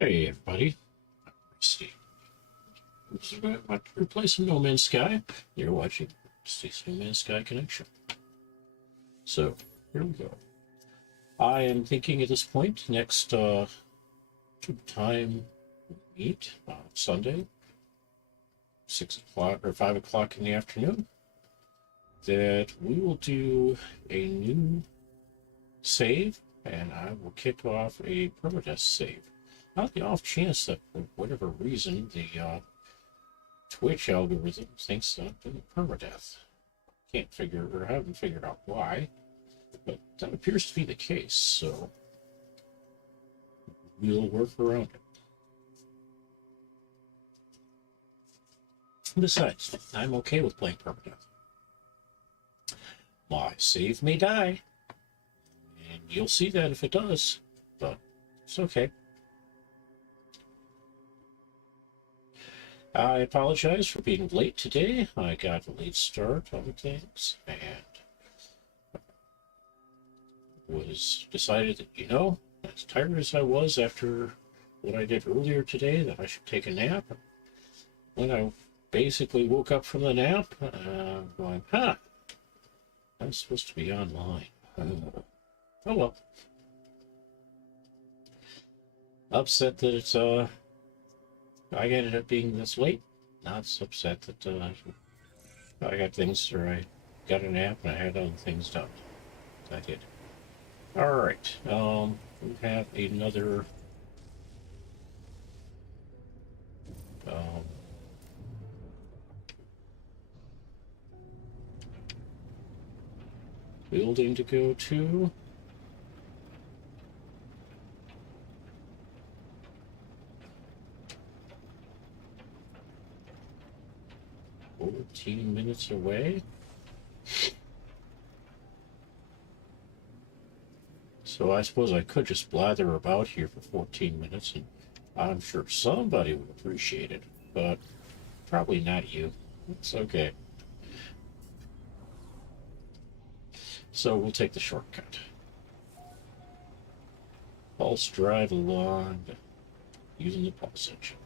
Hey everybody, Steve. We're replacing No Man's Sky. You're watching Steve's No Man's Sky Connection. So, here we go. I am thinking at this point, next time we meet, Sunday, 6 o'clock or 5 o'clock in the afternoon, that we will do a new save, and I will kick off a permadeath save. Not the off chance that for whatever reason the Twitch algorithm thinks that I'm doing permadeath. Can't figure or haven't figured out why, but that appears to be the case, so we'll work around it. Besides, I'm okay with playing permadeath. My save may die, and you'll see that if it does, but it's okay. I apologize for being late today. I got a late start on things and was decided that, as tired as I was after what I did earlier today, that I should take a nap. When I basically woke up from the nap, going, I'm supposed to be online. Oh well. Upset that it's, I ended up being this late. Not so upset that I got things, or I got a nap and I had other things done. I did. All right. We have another. Building to go to. $14 minutes away. So I suppose I could just blather about here for 14 minutes, and I'm sure somebody would appreciate it, but probably not you. It's okay. So we'll take the shortcut. Pulse drive along using the pulse engine.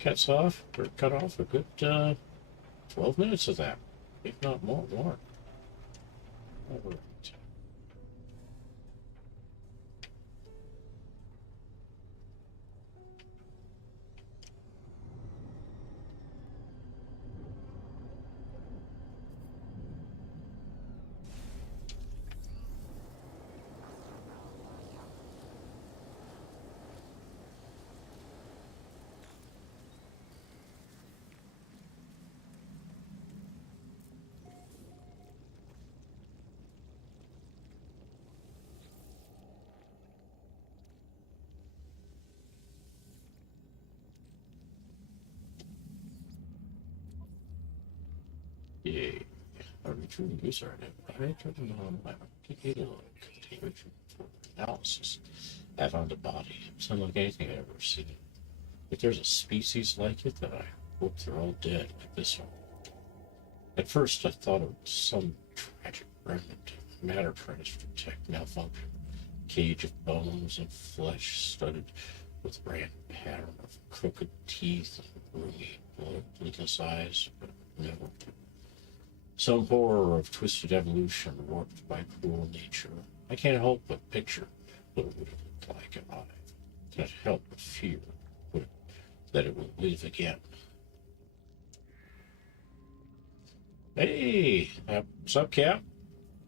Cut off a good 12 minutes of that, if not more. All right. Yay. A returning user identified on my data analysis. Add on the body. It's unlike anything I've ever seen. If there's a species like it, then I hope they're all dead like this one. At first I thought it was some tragic remnant of matter trying to protect malfunction. Cage of bones and flesh studded with random pattern of crooked teeth and roomy, bloodless eyes, but no. Some horror of twisted evolution warped by cruel nature. I can't help but picture what it would have looked like alive. Can't help but fear that it will live again. Hey, what's up, Cap?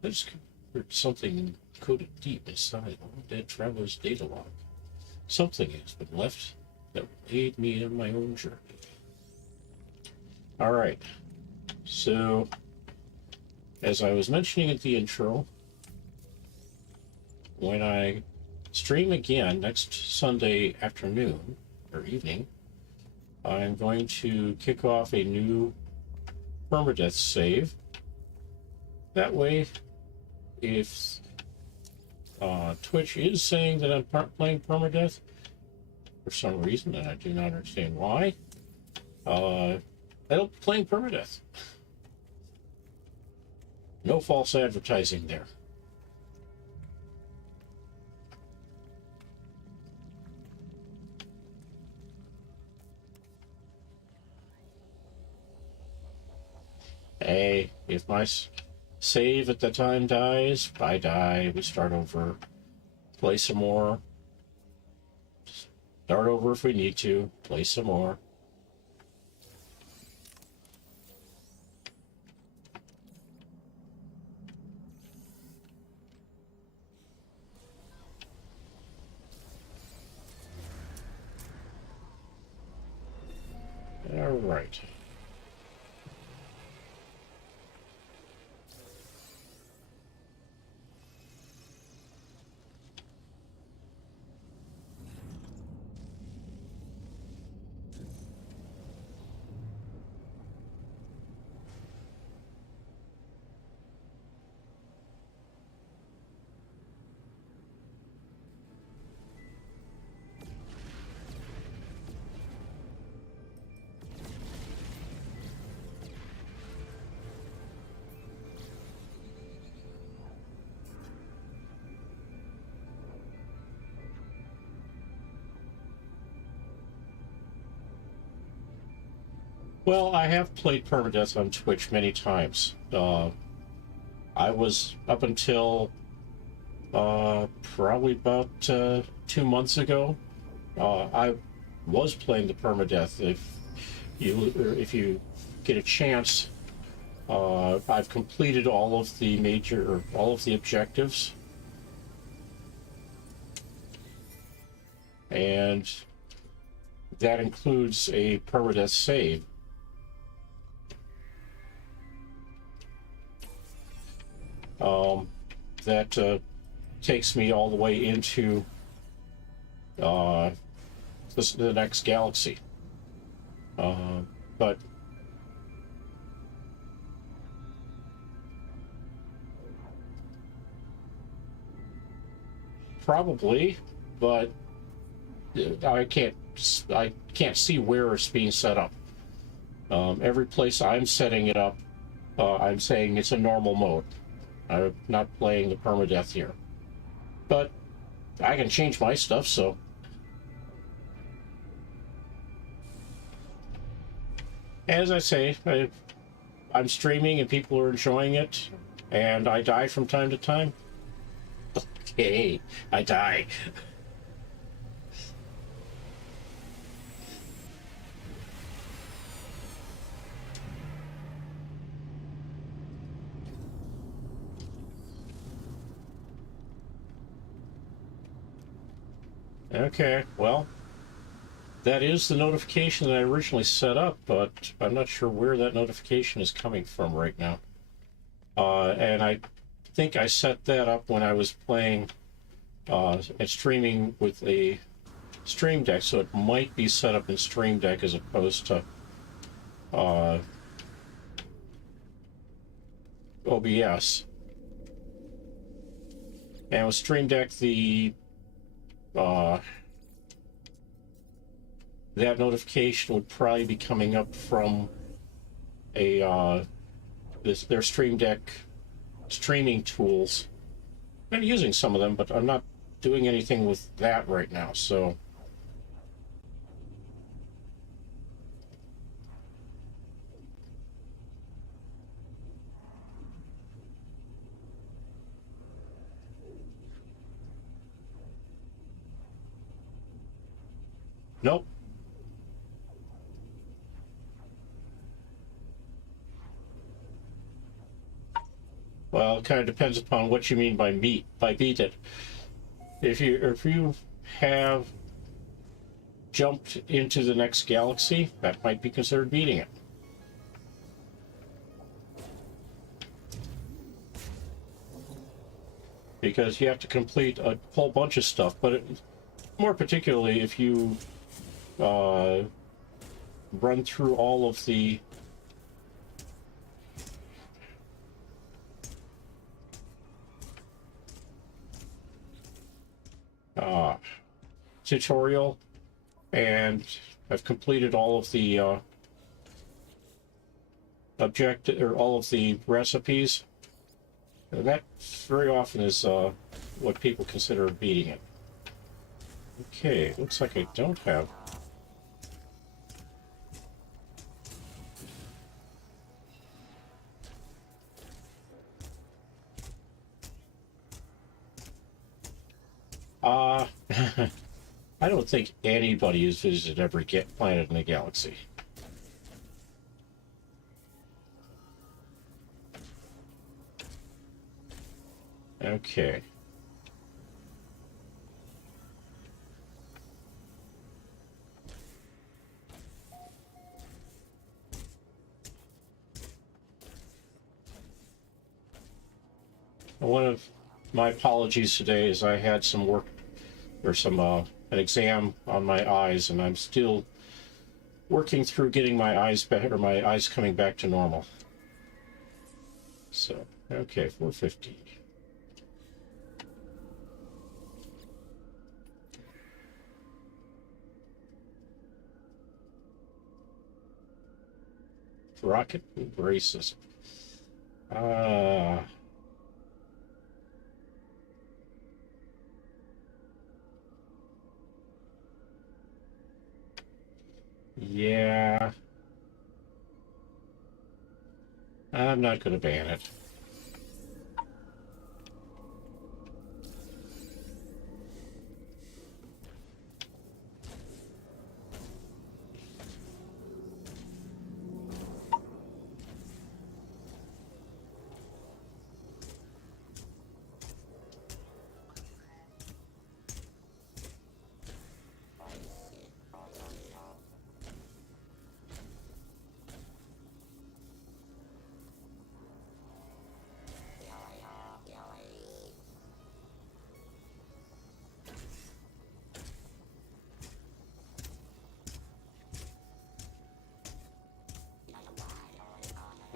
I just heard something coded deep inside all dead traveler's data log. Something has been left that will aid me in my own journey. All right, so as I was mentioning at the intro, when I stream again next Sunday afternoon or evening, I'm going to kick off a new permadeath save. That way, if Twitch is saying that I'm playing permadeath for some reason, and I do not understand why, I'll be playing permadeath. No false advertising there. Hey, if my save at the time dies, I die. We start over. Play some more. Start over if we need to. Play some more. All right. Well, I have played permadeath on Twitch many times. I was up until probably about 2 months ago. I was playing the permadeath. If you get a chance, I've completed all of the all of the objectives, and that includes a permadeath save. That takes me all the way into the next galaxy. But probably, but I can't see where it's being set up. Every place I'm setting it up, I'm saying it's a normal mode. I'm not playing the permadeath here, but I can change my stuff. So as I say, I'm streaming and people are enjoying it, and I die from time to time. Okay, I die. Okay, well, that is the notification that I originally set up, but I'm not sure where that notification is coming from right now. And I think I set that up when I was playing and streaming with a Stream Deck, so it might be set up in Stream Deck as opposed to OBS. And with Stream Deck, that notification would probably be coming up from their Stream Deck streaming tools. I'm using some of them, but I'm not doing anything with that right now, so nope. Well, it kind of depends upon what you mean by beat it. If you have jumped into the next galaxy, that might be considered beating it. Because you have to complete a whole bunch of stuff, but more particularly if you run through all of the tutorial, and I've completed all of the all of the recipes. And that very often is what people consider beating it. Okay, looks like I don't have. Uh, I don't think anybody has visited every planet in the galaxy. Okay. One of my apologies today is I had some work or some an exam on my eyes, and I'm still working through getting my eyes better, or my eyes coming back to normal. So, okay, 450. Rocket braces. Yeah. I'm not going to ban it.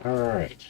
All right.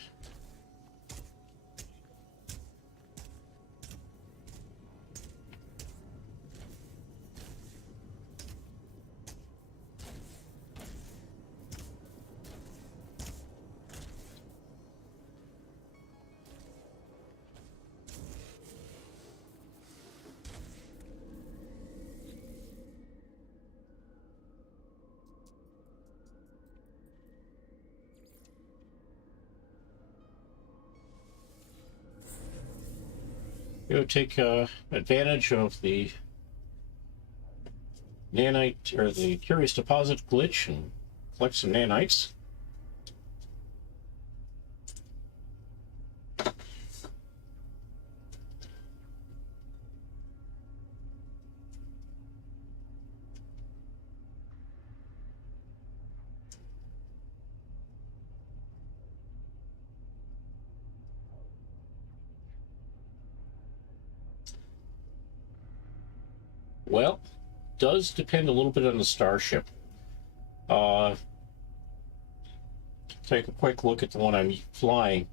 Go take advantage of the nanite or the curious deposit glitch and collect some nanites. Well, does depend a little bit on the starship. Take a quick look at the one I'm flying.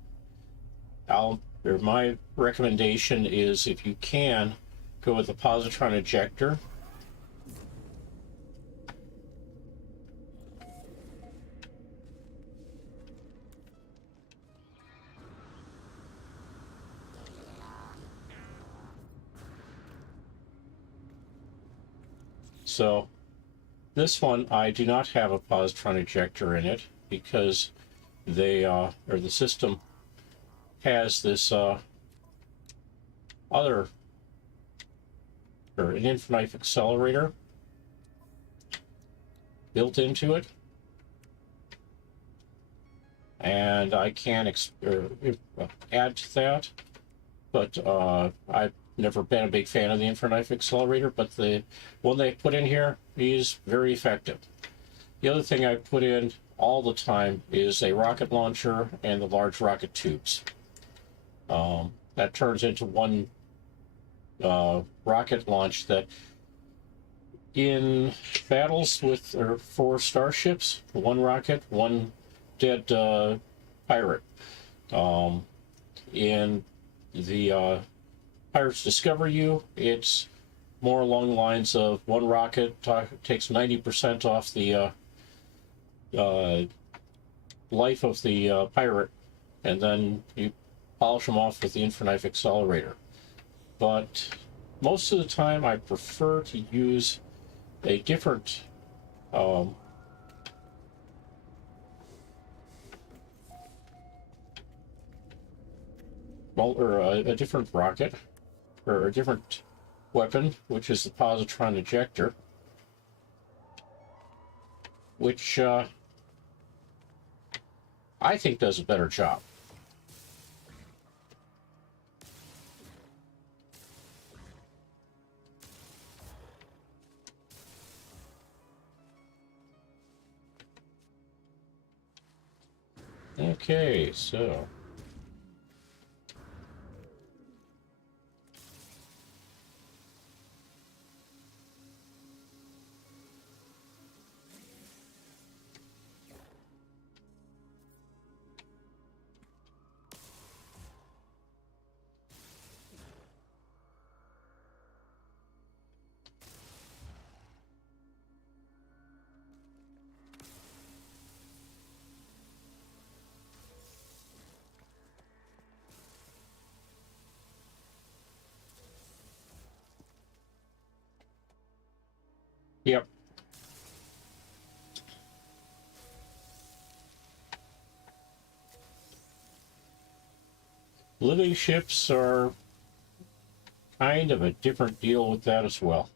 My recommendation is, if you can, go with the positron ejector. So this one, I do not have a positron ejector in it because the system has this other, or an infinite accelerator built into it, and I can add to that, but I've never been a big fan of the infinite accelerator, but the one they put in here is very effective. The other thing I put in all the time is a rocket launcher and the large rocket tubes. That turns into one rocket launch that, in battles with or for starships, one rocket, one dead pirate. In the pirates discover you, it's more along the lines of one rocket takes 90% off the life of the pirate, and then you polish them off with the infinite accelerator. But most of the time I prefer to use a different a different rocket, or a different weapon, which is the positron ejector, which I think does a better job. Okay, so yep. Living ships are kind of a different deal with that as well.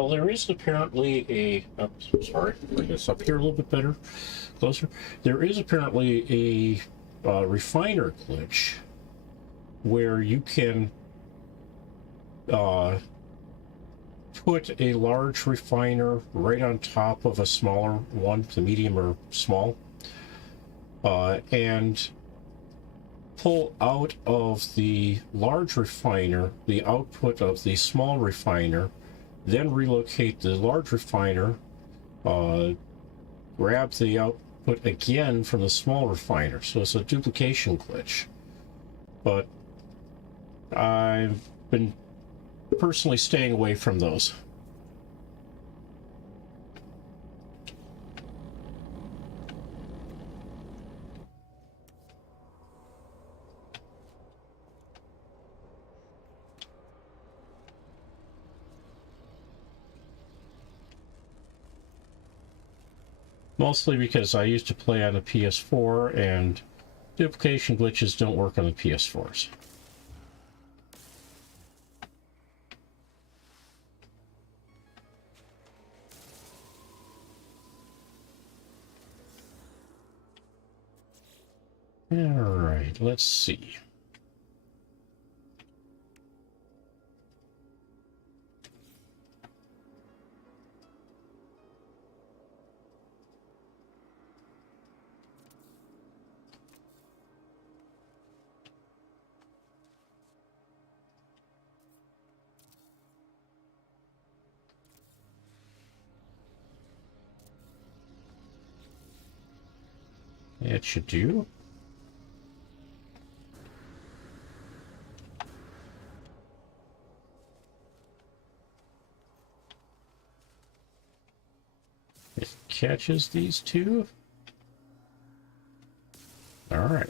Well, there is apparently a. Oh, sorry, bring this up here a little bit better, closer. There is apparently a refiner glitch where you can put a large refiner right on top of a smaller one, the medium or small, and pull out of the large refiner the output of the small refiner, then relocate the large refiner, grab the output again from the small refiner. So it's a duplication glitch. But I've been personally staying away from those. Mostly because I used to play on the PS4 and duplication glitches don't work on the PS4s. All right, let's see. It should do. It catches these two. All right.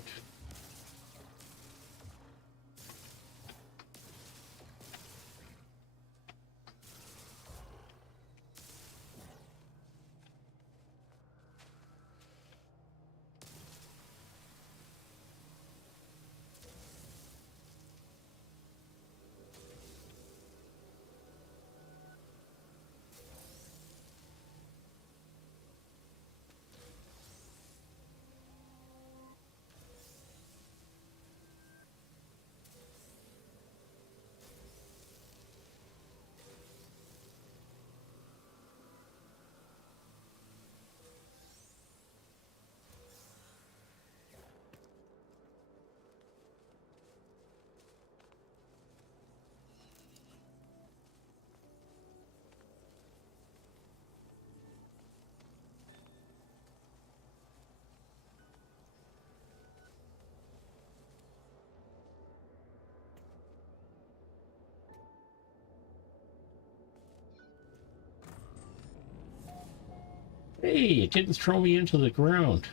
Hey, it didn't throw me into the ground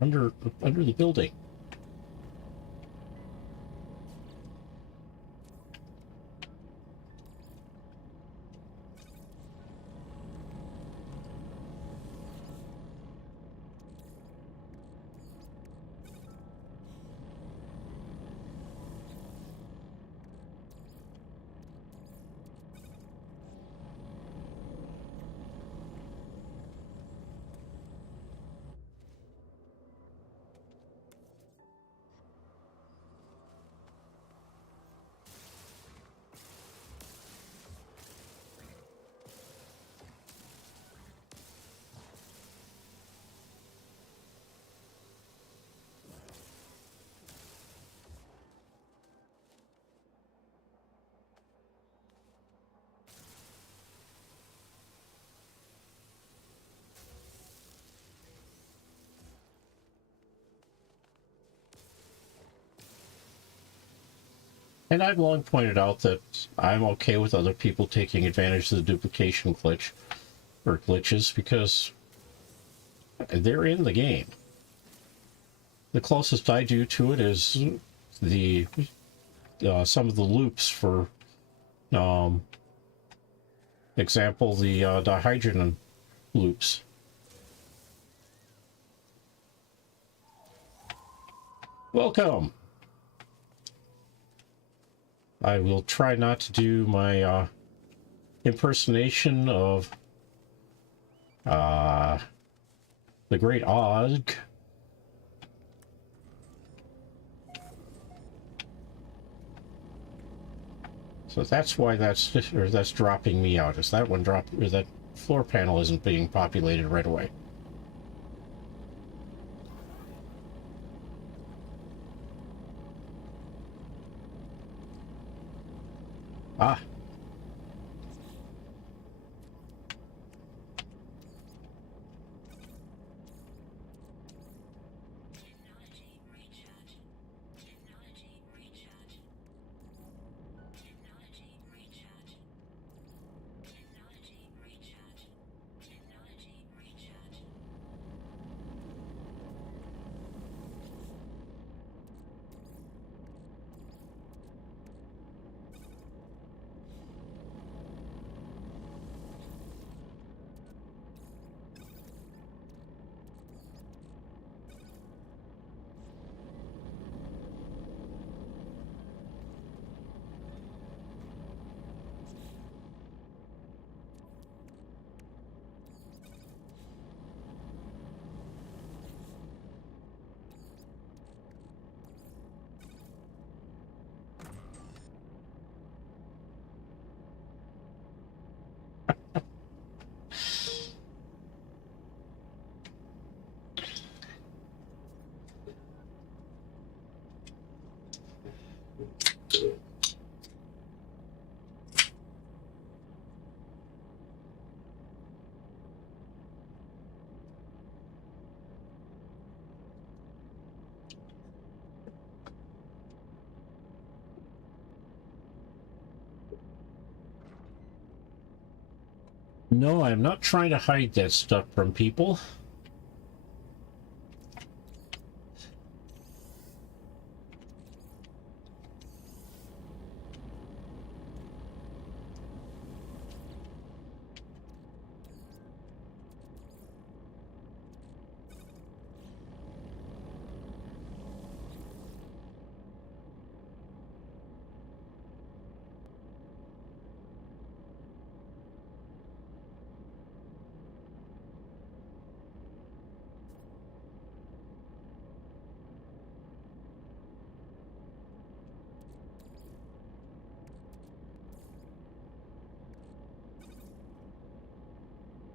under the building. And I've long pointed out that I'm okay with other people taking advantage of the duplication glitch or glitches because they're in the game. The closest I do to it is the some of the loops for example, the dihydrogen loops. Welcome. I will try not to do my impersonation of the Great Og. So that's why that's dropping me out. Is that one or that floor panel isn't being populated right away? Ah. No, I'm not trying to hide that stuff from people.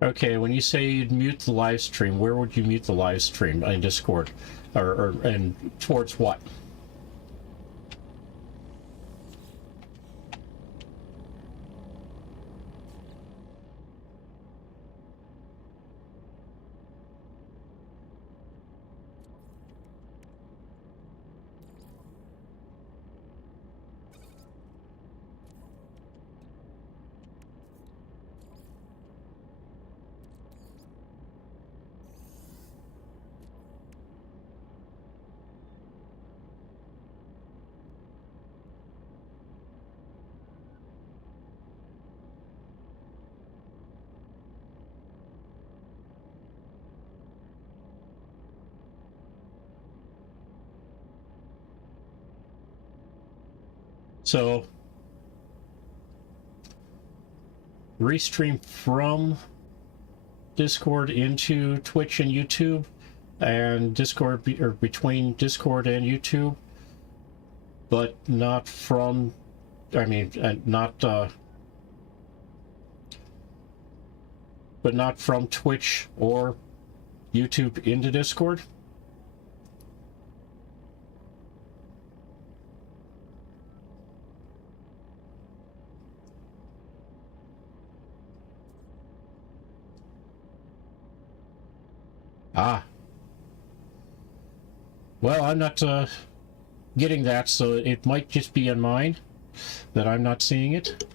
Okay, when you say you'd mute the live stream, where would you mute the live stream? In Discord? And towards what? So, restream from Discord into Twitch and YouTube, and Discord or between Discord and YouTube, but not from. I mean, but not from Twitch or YouTube into Discord. Ah. Well, I'm not getting that, so it might just be on mine that I'm not seeing it.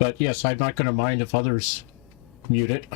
But yes, I'm not going to mind if others mute it.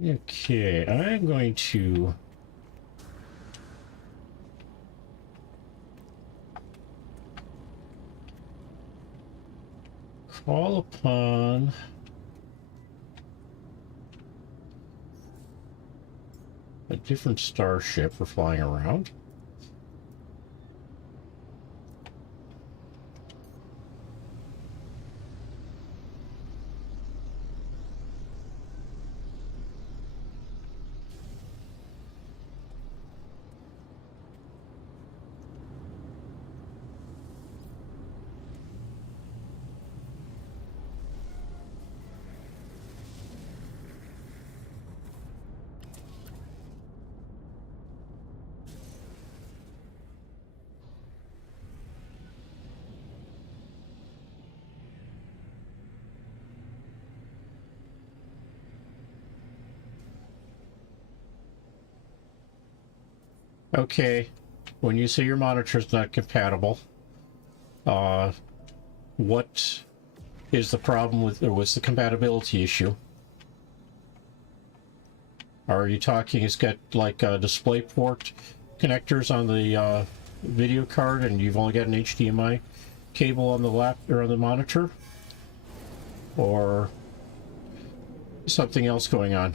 Okay, I'm going to call upon a different starship for flying around. Okay, when you say your monitor's not compatible, what is the problem with, or what's the compatibility issue? Are you talking it's got like display port connectors on the video card and you've only got an HDMI cable on the or on the monitor? Or something else going on?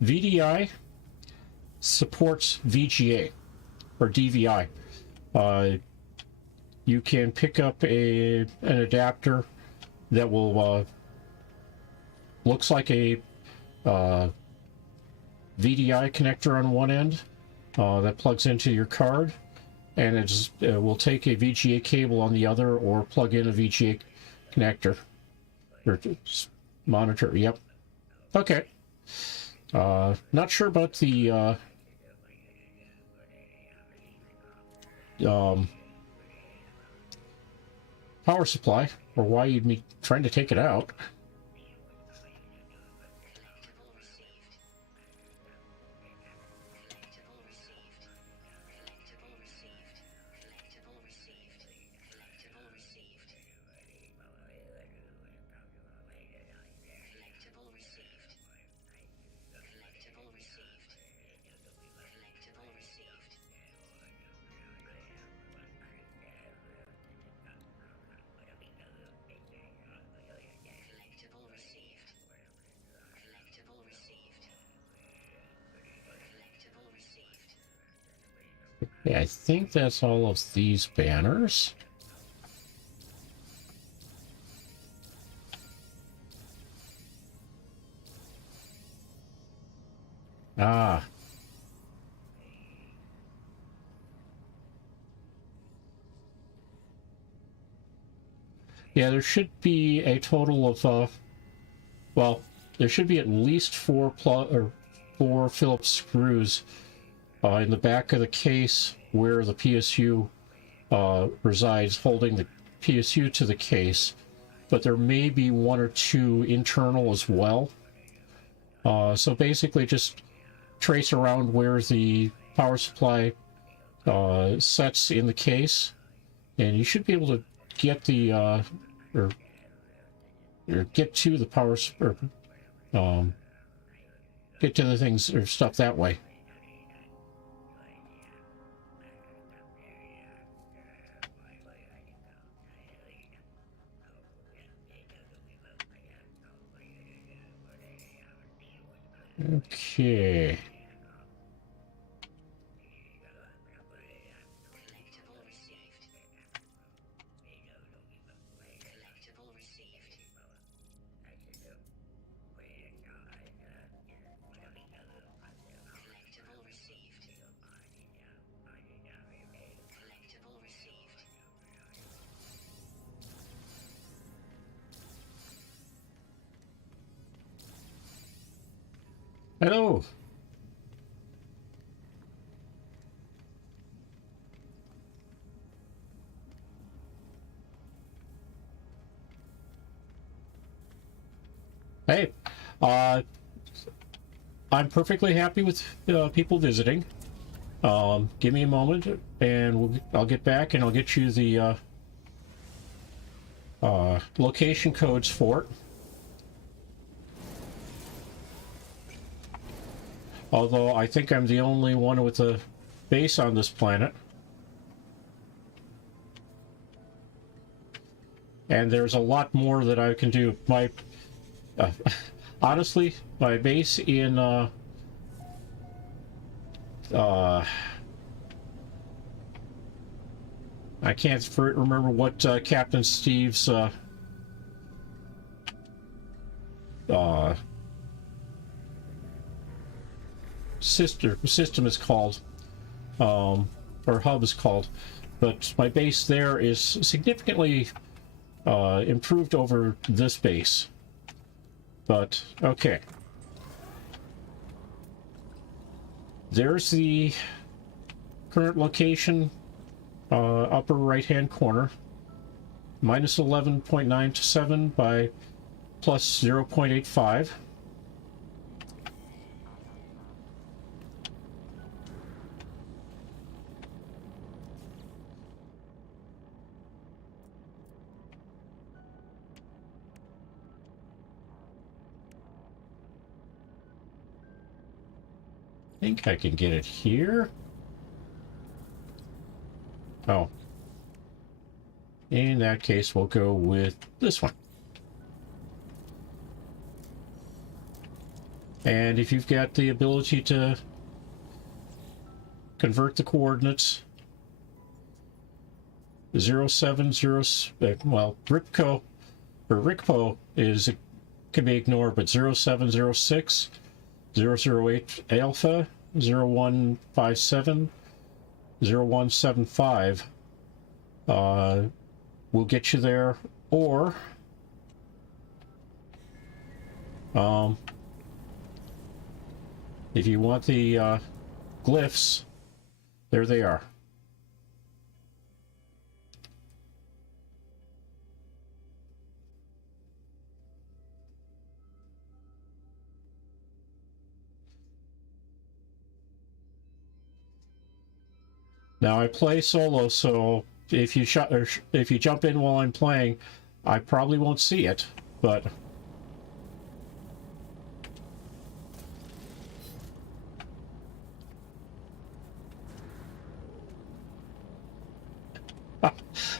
VDI supports VGA or DVI. You can pick up an adapter that will looks like a VDI connector on one end that plugs into your card, and it will take a VGA cable on the other, or plug in a VGA connector or monitor. Yep. Okay. Not sure about the power supply, or why you'd be trying to take it out. Yeah, I think that's all of these banners. Ah. Yeah, there should be a total of, well, there should be at least four Phillips screws in the back of the case where the PSU resides, holding the PSU to the case, but there may be one or two internal as well. So basically just trace around where the power supply sets in the case, and you should be able to get the or get to the power get to the things or stuff that way. Okay. Hello. Hey, uh, I'm perfectly happy with people visiting. Give me a moment, and I'll get back and I'll get you the location codes for it. Although I think I'm the only one with a base on this planet. And there's a lot more that I can do. Honestly, my base in I can't remember what Captain Steve's system is called, or hub is called, but my base there is significantly improved over this base. But okay, there's the current location, upper right hand corner, minus 11.97 by plus 0.85. I think I can get it here. Oh. In that case, we'll go with this one. And if you've got the ability to convert the coordinates, 070, well, RICPO can be ignored, but 0706, 008 alpha, 0157, 0175 will get you there, or if you want the glyphs, there they are. Now I play solo, so if you jump in while I'm playing, I probably won't see it, but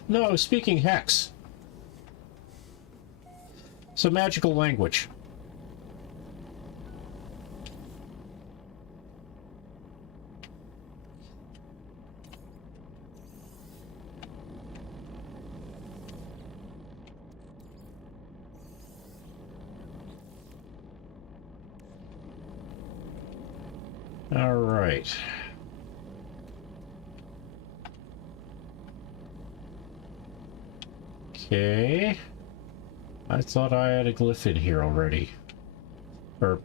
no, speaking Hex. It's a magical language. All right. Okay. I thought I had a glyph in here already. Or...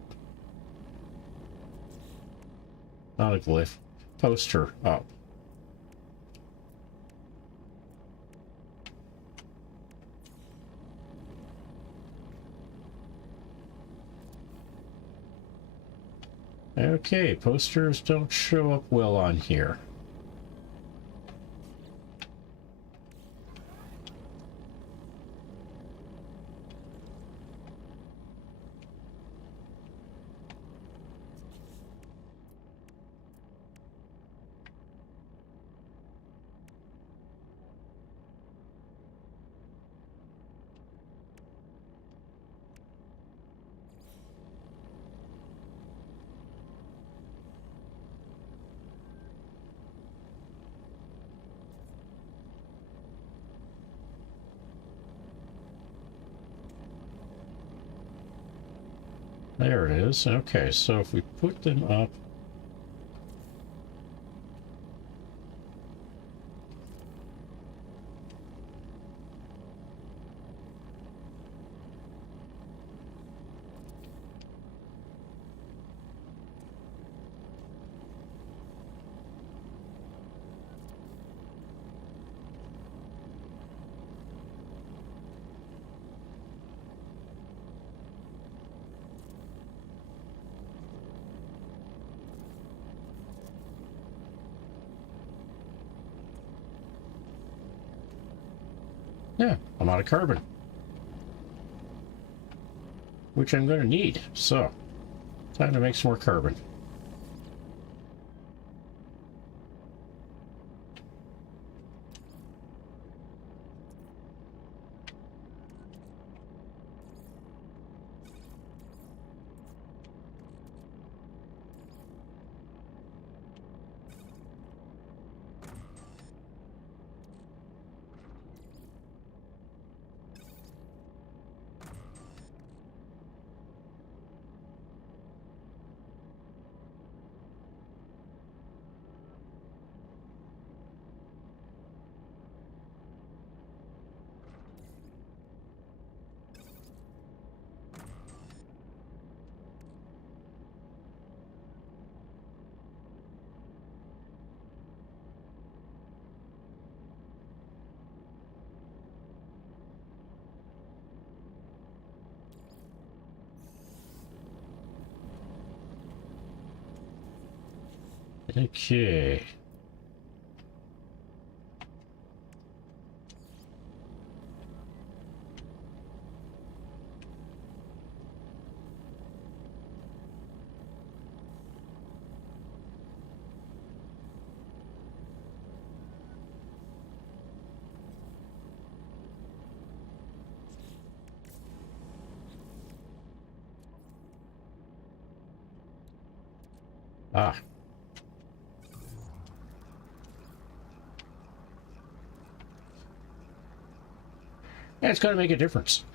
not a glyph. Poster up. Okay, posters don't show up well on here. There it is. Okay, so if we put them up... Yeah, I'm out of carbon, which I'm going to need. So, time to make some more carbon. Okay. Ah. Yeah, it's going to make a difference.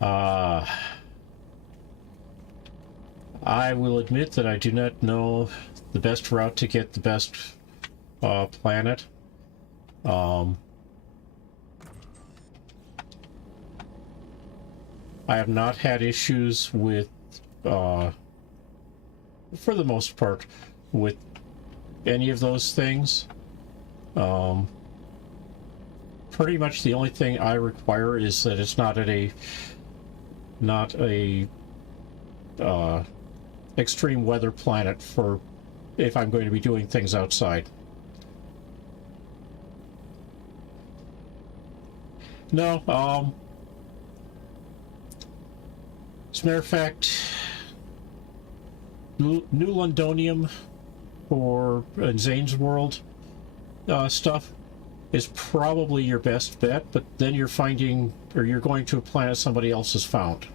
uh, I will admit that I do not know the best route to get the best planet. I have not had issues with, for the most part, with any of those things. Pretty much the only thing I require is that it's not a extreme weather planet for if I'm going to be doing things outside. No, as a matter of fact, New Londonium for Zane's World stuff is probably your best bet, but then you're finding, or you're going to a planet somebody else has found.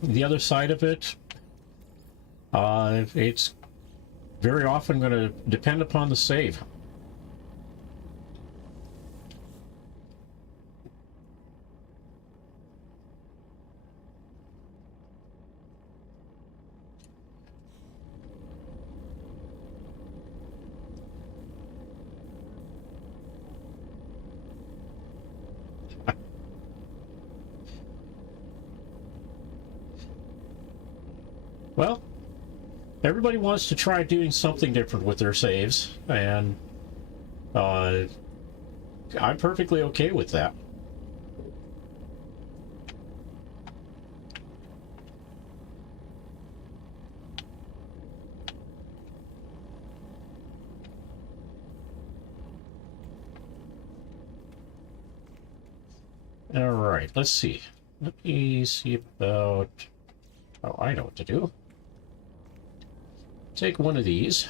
The other side of it, it's very often going to depend upon the save. Well, everybody wants to try doing something different with their saves, and I'm perfectly okay with that. All right, let's see. Let me see about... Oh, I know what to do. Take one of these.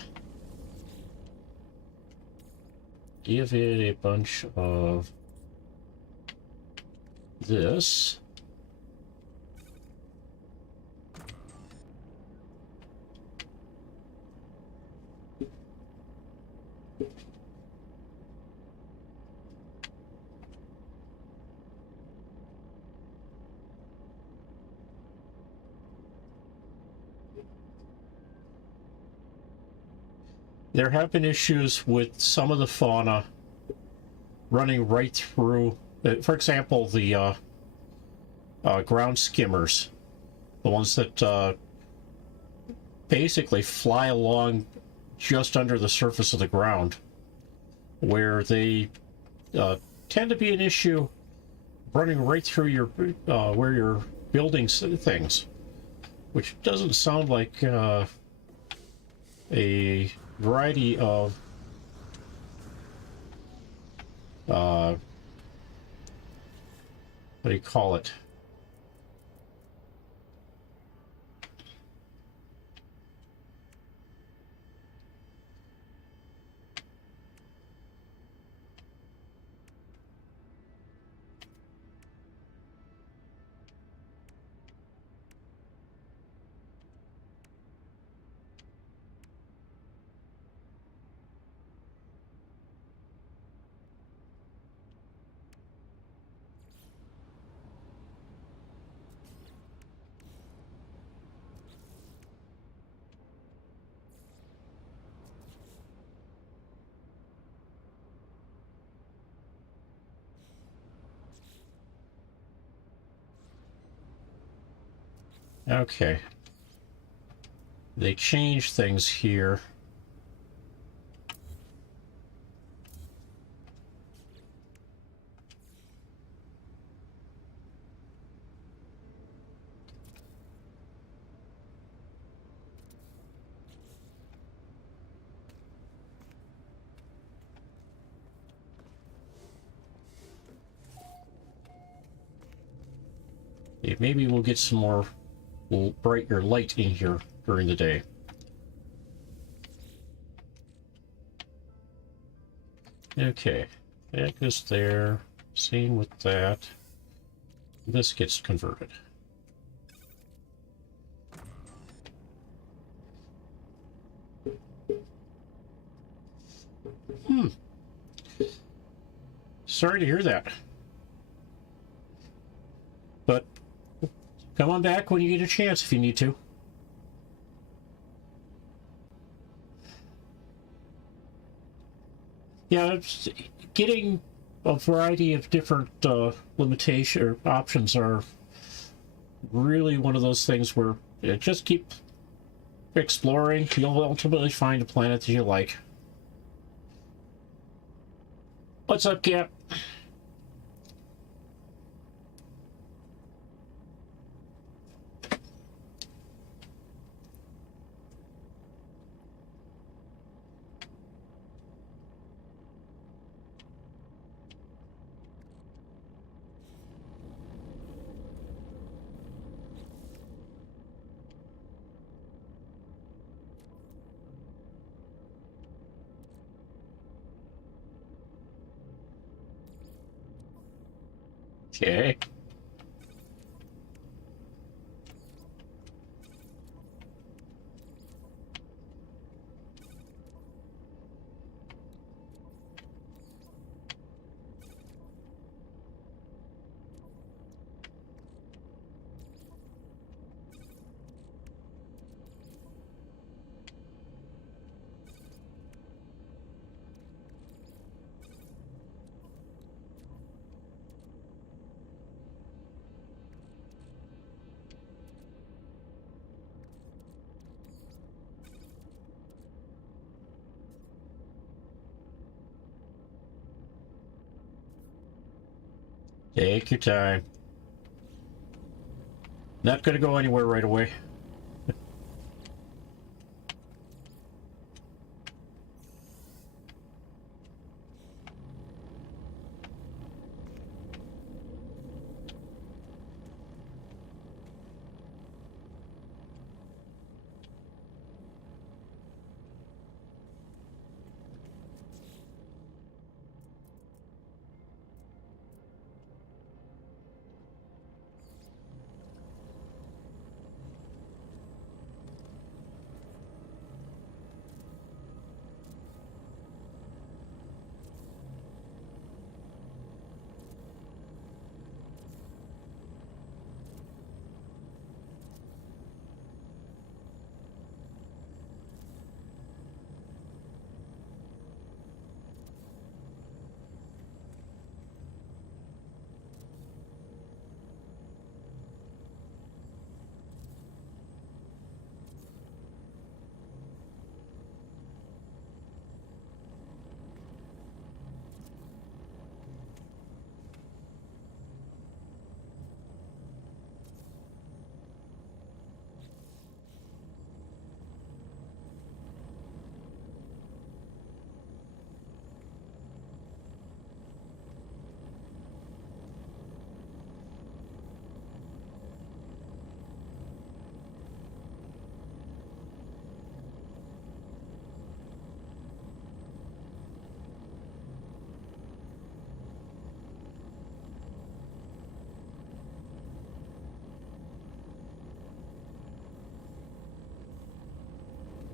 Give it a bunch of this. There have been issues with some of the fauna running right through, for example, the ground skimmers, the ones that basically fly along just under the surface of the ground, where they tend to be an issue running right through your where you're building things, which doesn't sound like a variety of what do you call it? Okay. They changed things here. Yeah, maybe we'll get some more brighter light in here during the day. Okay, that goes there. Same with that. This gets converted. Sorry to hear that. But come on back when you get a chance if you need to. Yeah, it's getting a variety of different limitation or options are really one of those things where just keep exploring. You'll ultimately find a planet that you like. What's up, Cap? Okay. Take your time. Not gonna go anywhere right away.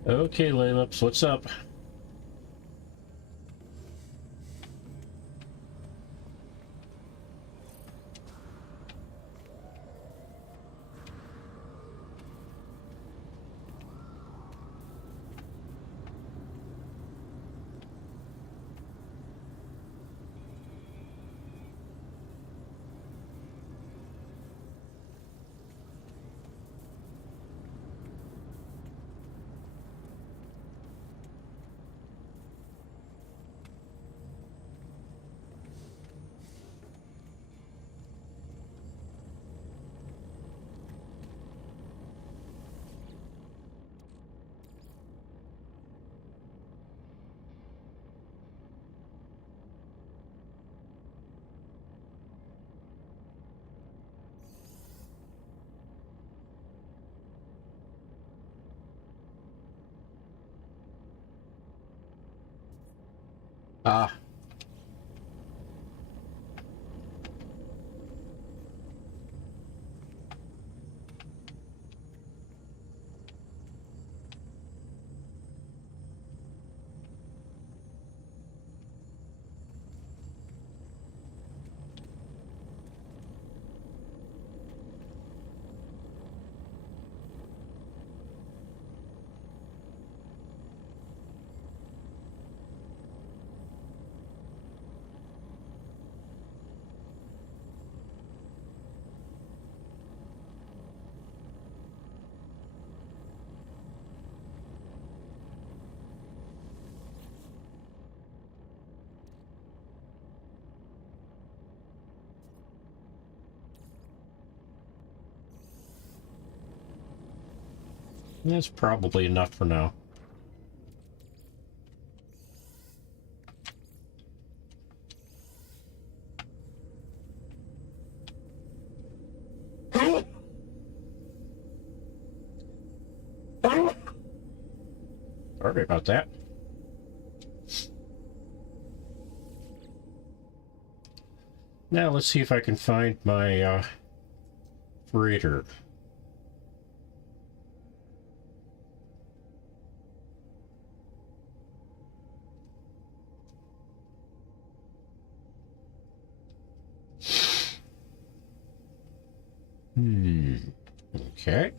Okay, Laylips, what's up? Ah, that's probably enough for now. Sorry about that. Now let's see if I can find my freighter. Okay.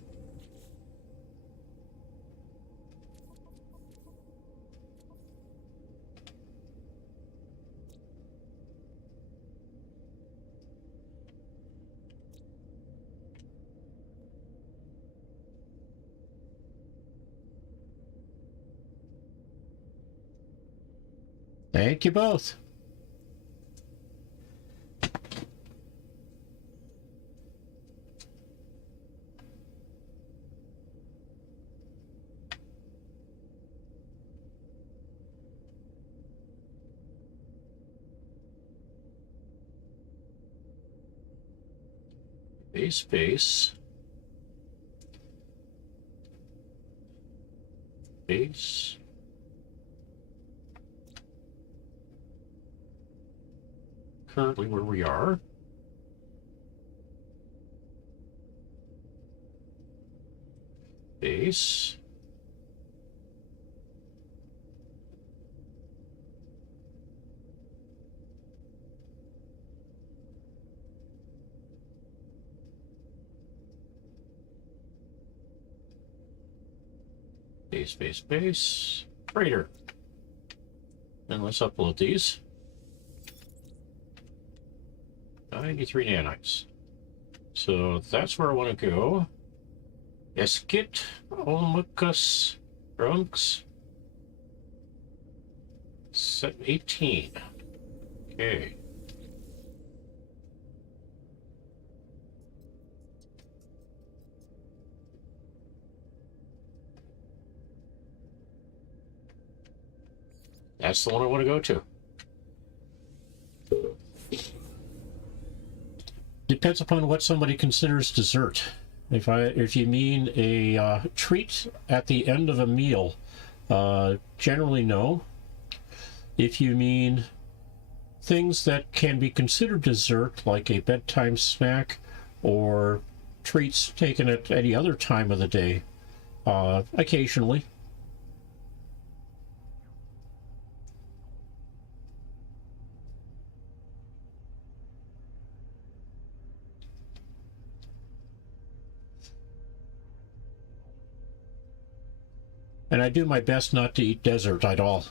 Thank you both. Base. Currently where we are. Base. Base. Freighter. And let's upload these. 93 nanites. So that's where I want to go. Eskit, Olmucus, Drunks. Set 18. Okay. That's the one I want to go to. Depends upon what somebody considers dessert. If you mean a treat at the end of a meal, generally no. If you mean things that can be considered dessert, like a bedtime snack or treats taken at any other time of the day, occasionally. And I do my best not to eat dessert at all.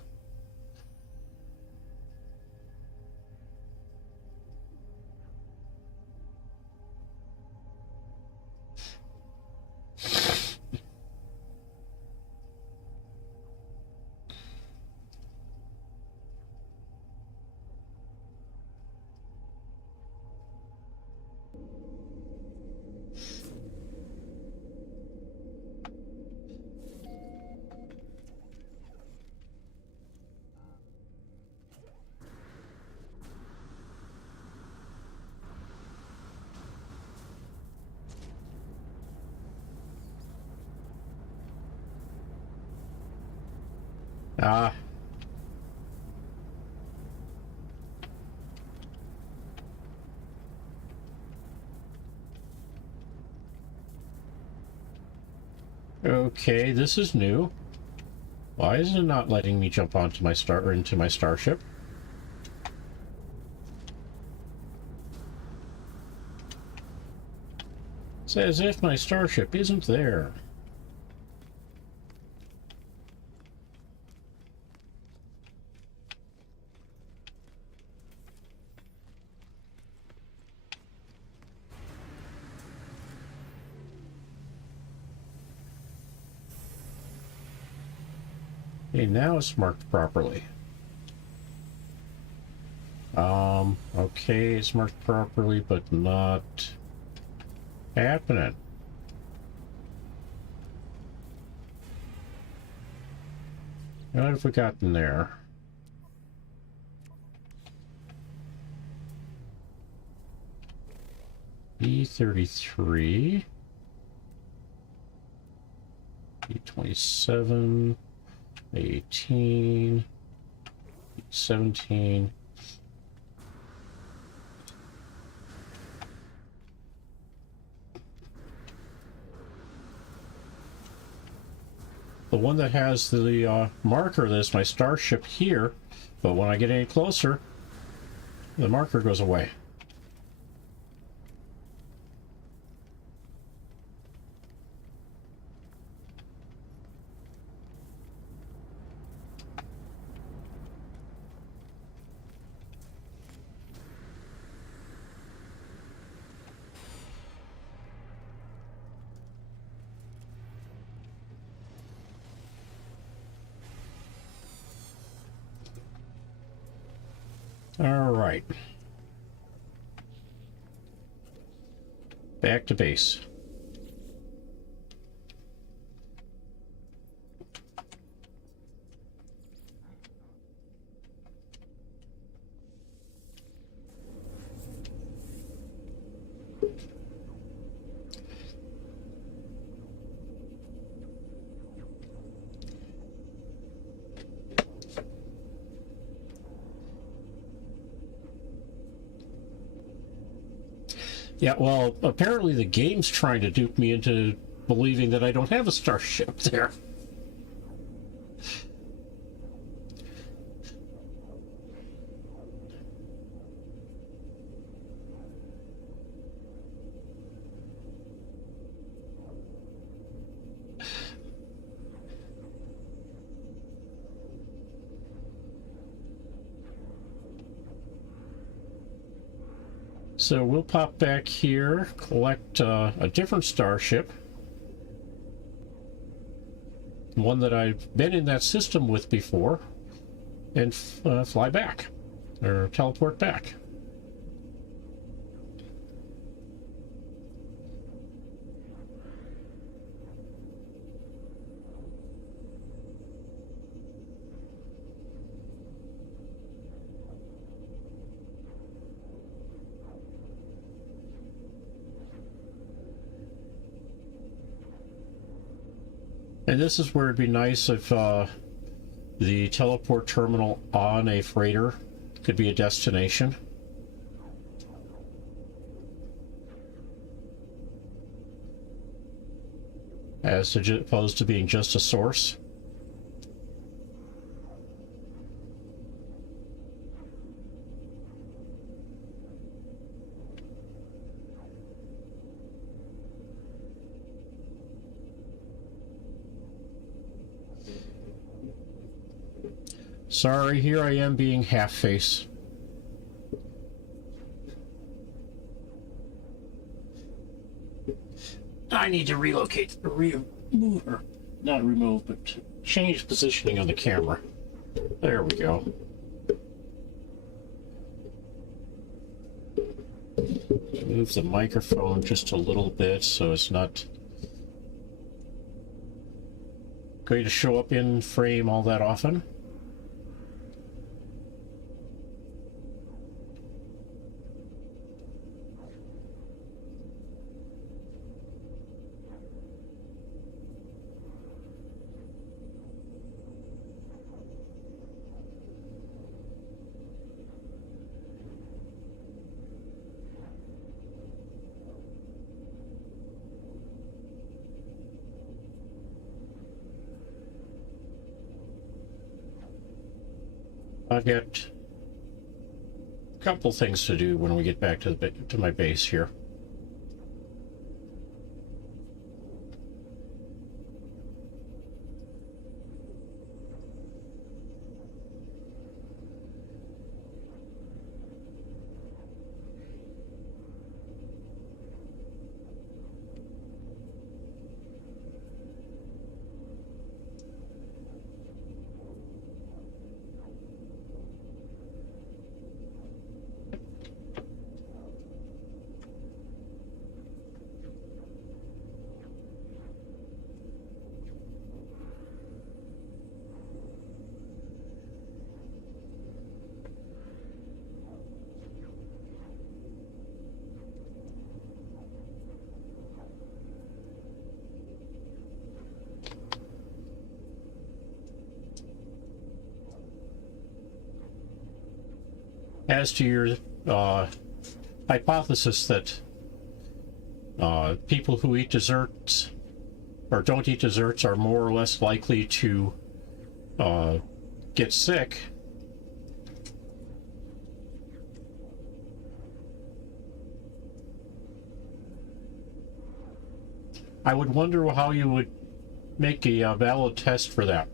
Okay, this is new. Why is it not letting me jump onto my into my starship? It's as if my starship isn't there. Okay, now it's marked properly. Okay, it's marked properly, but not happening. What have we got in there? B-33. B-27. 18. 17. the one that has the marker that's my starship here, but when I get any closer, the marker goes away. All right. Back to base. Yeah, well, apparently the game's trying to dupe me into believing that I don't have a starship there. So we'll pop back here, collect a different starship. One that I've been in that system with before, and fly back, or teleport back. And this is where it'd be nice if the teleport terminal on a freighter could be a destination. As opposed to being just a source. Sorry, here I am being half-face. I need to relocate, not remove, but change positioning of the camera. There we go. Move the microphone just a little bit so it's not going to show up in frame all that often. I've got a couple things to do when we get back to my base here. As to your hypothesis that people who eat desserts or don't eat desserts are more or less likely to get sick. I would wonder how you would make a valid test for that.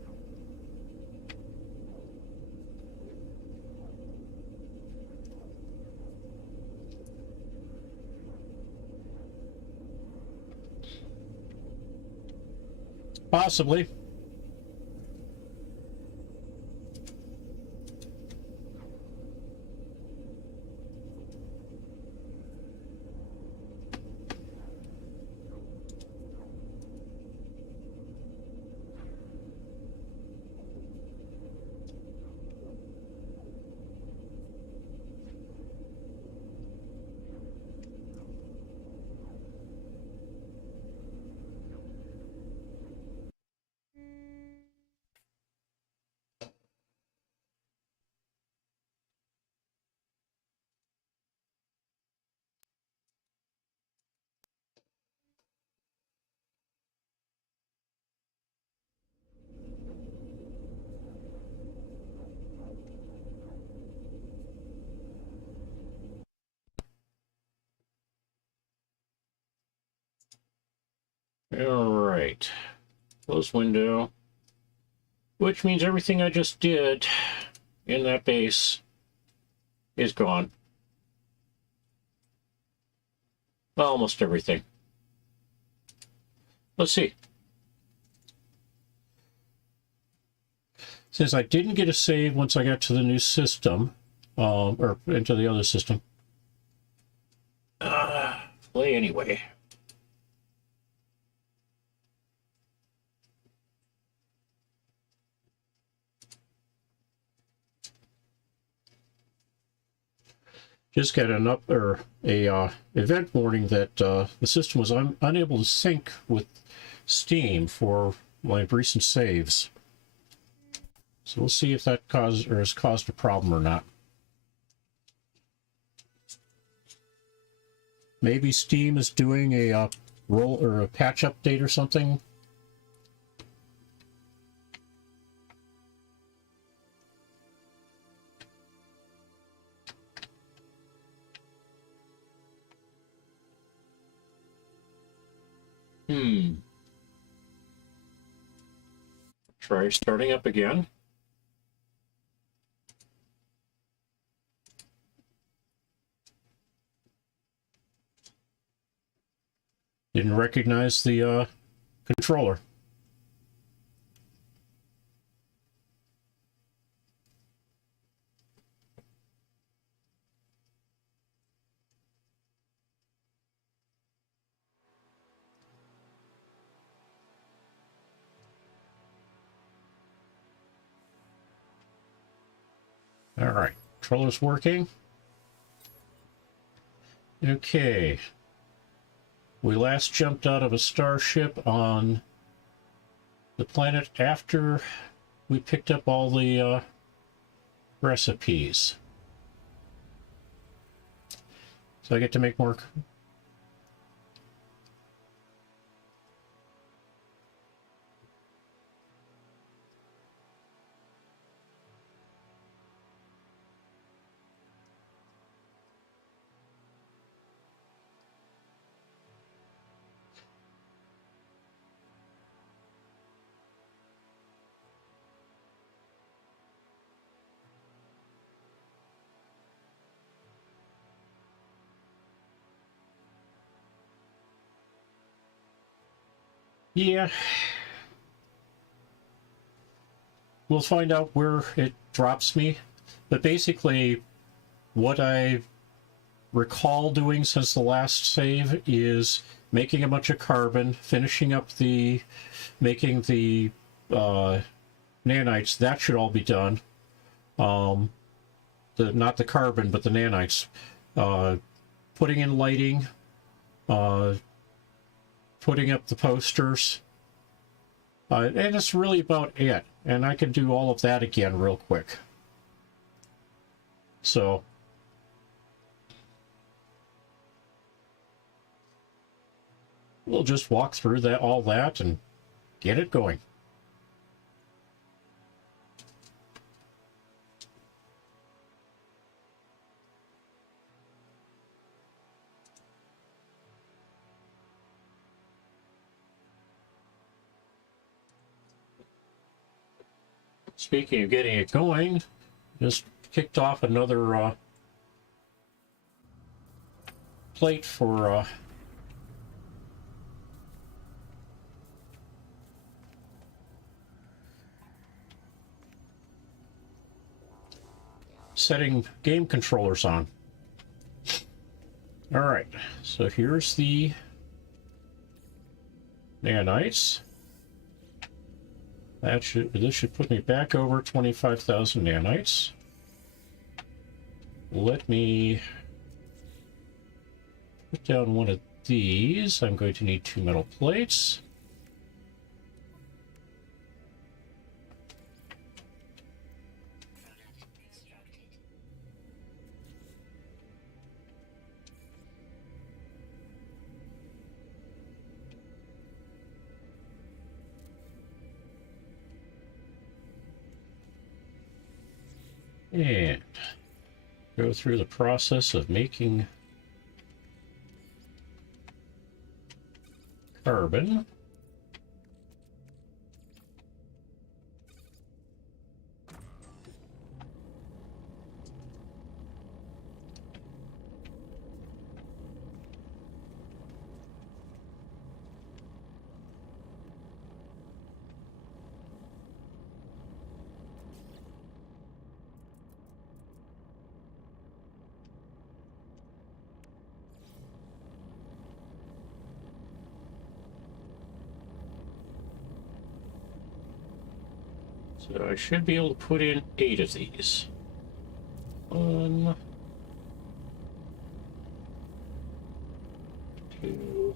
Possibly. All right. Close window. Which means everything I just did in that base is gone. Well, almost everything. Let's see. Since I didn't get a save once I got to the new system, or into the other system, play anyway. Just got an event warning that the system was unable to sync with Steam for my recent saves. So we'll see if that has caused a problem or not. Maybe Steam is doing a roll or a patch update or something. Try starting up again. Didn't recognize the controller. All right, controller's working. Okay. We last jumped out of a starship on the planet after we picked up all the recipes. So I get to make more. Yeah. We'll find out where it drops me. But basically, what I recall doing since the last save is making a bunch of carbon, finishing up making the nanites. That should all be done. Not the carbon, but the nanites. Putting in lighting, putting up the posters, and it's really about it. And I can do all of that again real quick. So we'll just walk through all that and get it going. Speaking of getting it going, just kicked off another plate for setting game controllers on. All right, so here's the nanites. This should put me back over 25,000 nanites. Let me put down one of these. I'm going to need 2 metal plates. And go through the process of making carbon. So I should be able to put in 8 of these. 1, 2,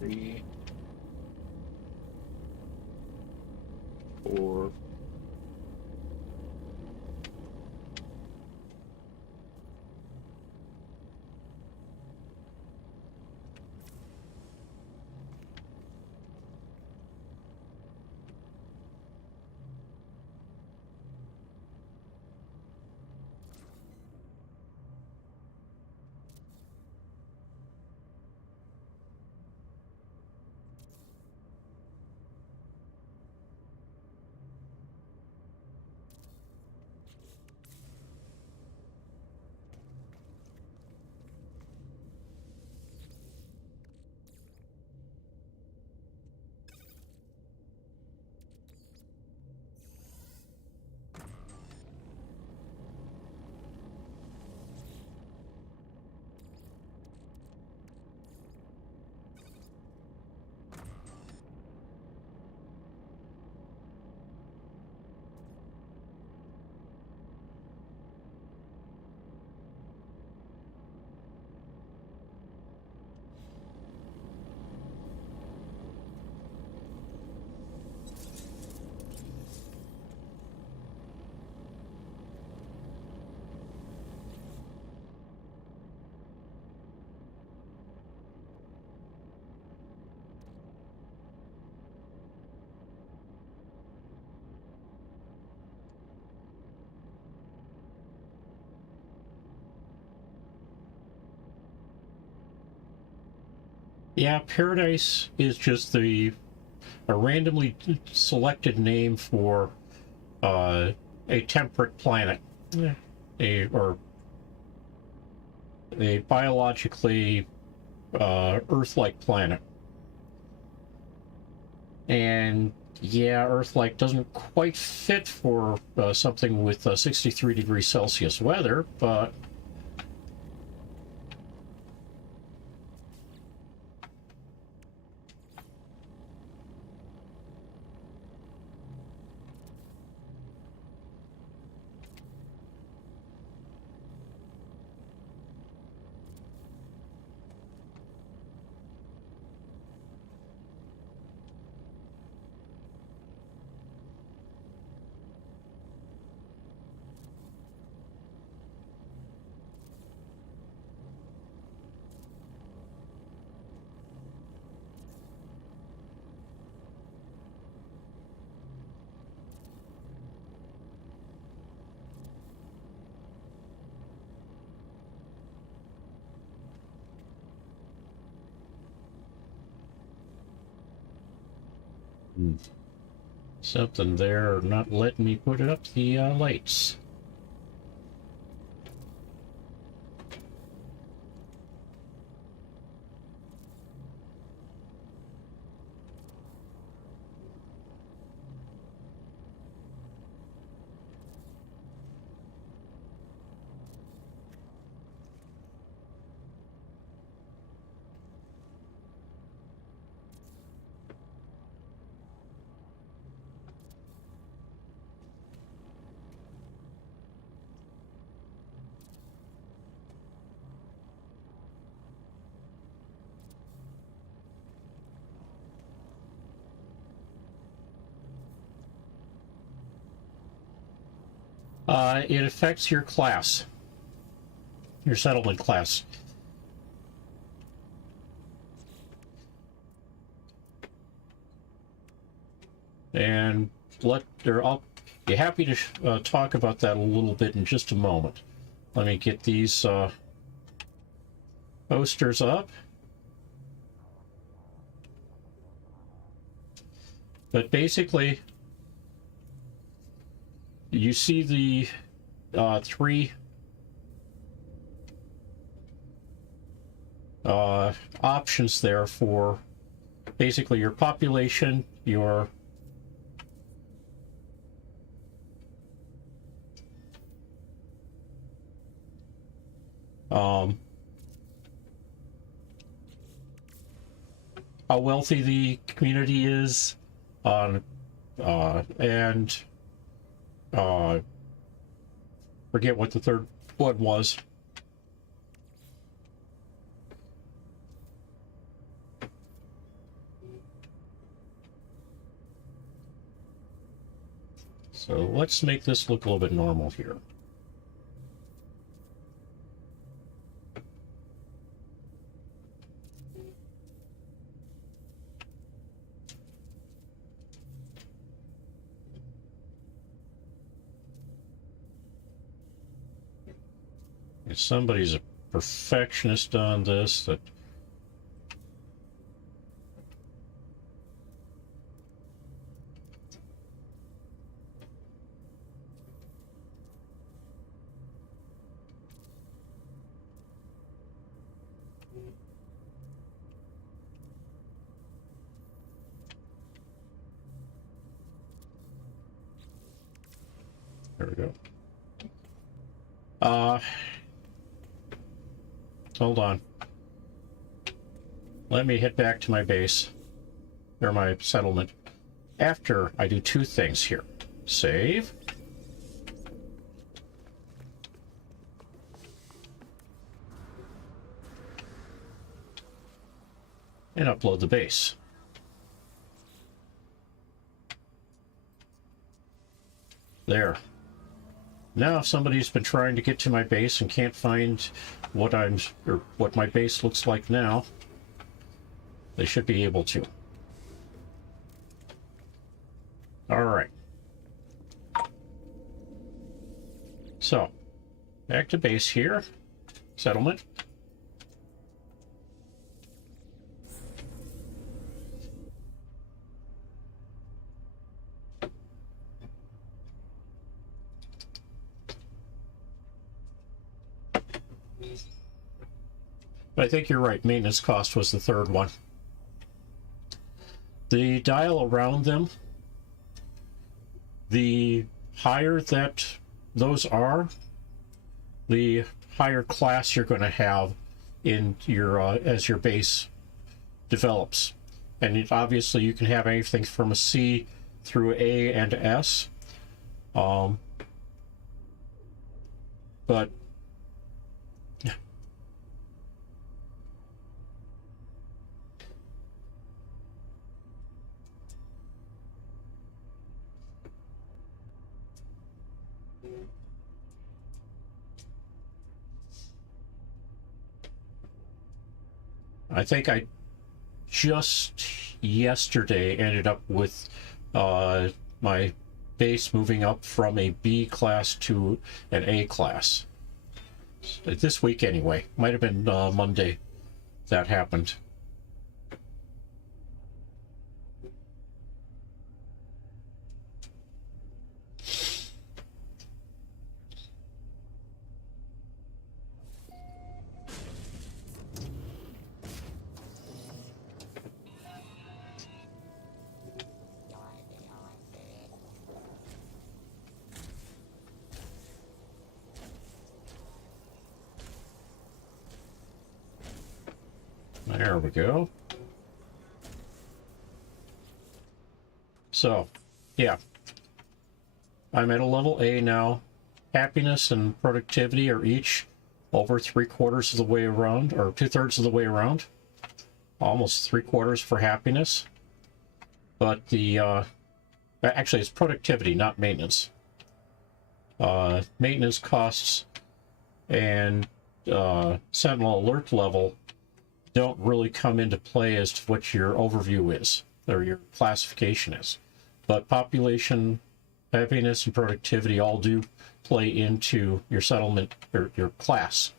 3, 4. Yeah, Paradise is just a randomly selected name for a temperate planet, or a biologically Earth-like planet. And yeah, Earth-like doesn't quite fit for something with 63 degrees Celsius weather, but Something there not letting me put up the lights. It affects your class, your settlement class. And I'll be happy to talk about that a little bit in just a moment. Let me get these posters up. But basically, you see the three options there for basically your population, your how wealthy the community is, and forget what the third one was. So let's make this look a little bit normal here. If somebody's a perfectionist on this, that there we go. Hold on. Let me head back to my base, or my settlement, after I do two things here. Save. And upload the base. There. Now, if somebody's been trying to get to my base and can't find what my base looks like now, they should be able to. All right. So, back to base here. Settlement. I think you're right. Maintenance cost was the third one. The dial around them, the higher that those are, the higher class you're going to have in your as your base develops. And obviously you can have anything from a C through A and S. But I think I just yesterday ended up with my base moving up from a B class to an A class. This week anyway. Might have been Monday that happened. There we go. So, yeah. I'm at a level A now. Happiness and productivity are each over 3/4 of the way around, or 2/3 of the way around. Almost 3/4 for happiness. But the, actually it's productivity, not maintenance. Maintenance costs and Sentinel alert level don't really come into play as to what your overview is, or your classification is. But population, happiness, and productivity all do play into your settlement, or your class.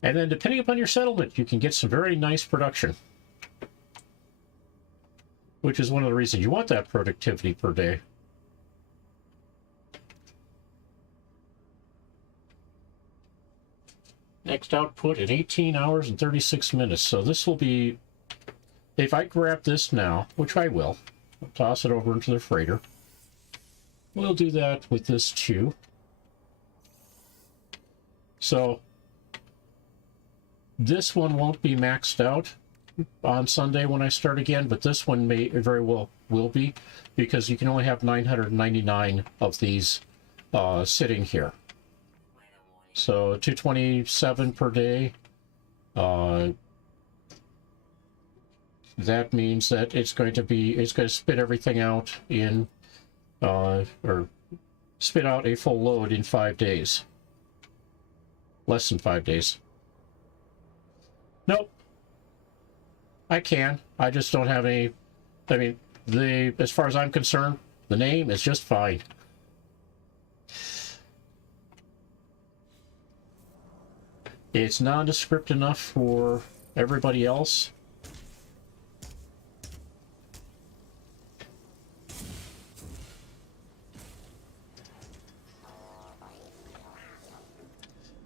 And then depending upon your settlement, you can get some very nice production. Which is one of the reasons you want that productivity per day. Next output in 18 hours and 36 minutes. So this will be, if I grab this now, which I will, I'll toss it over into the freighter. We'll do that with this too. So this one won't be maxed out on Sunday when I start again, but this one may very well will be, because you can only have 999 of these sitting here. So 227 per day. That means that it's going to spit everything out in or spit out a full load in 5 days. Less than 5 days. Nope. I can. I just don't have any. I mean, as far as I'm concerned, the name is just fine. It's nondescript enough for everybody else.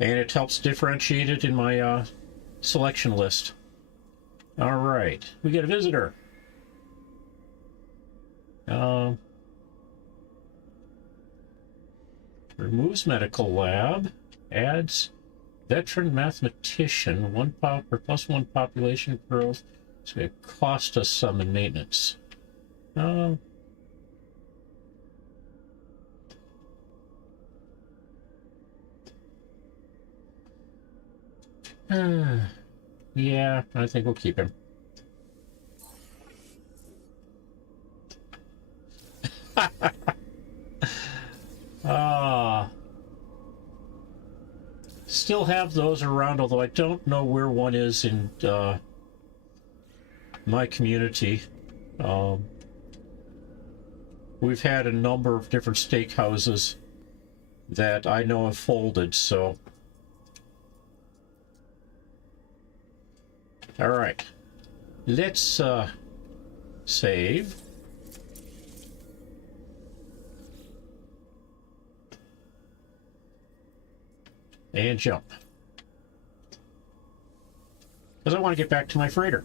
And it helps differentiate it in my selection list. All right, we get a visitor. Removes medical lab, adds veteran mathematician, plus 1 population growth. It's going to cost us some in maintenance. Yeah, I think we'll keep him. Still have those around, although I don't know where one is in my community. We've had a number of different steakhouses that I know have folded, so... All right, let's save. And jump. Because I want to get back to my freighter.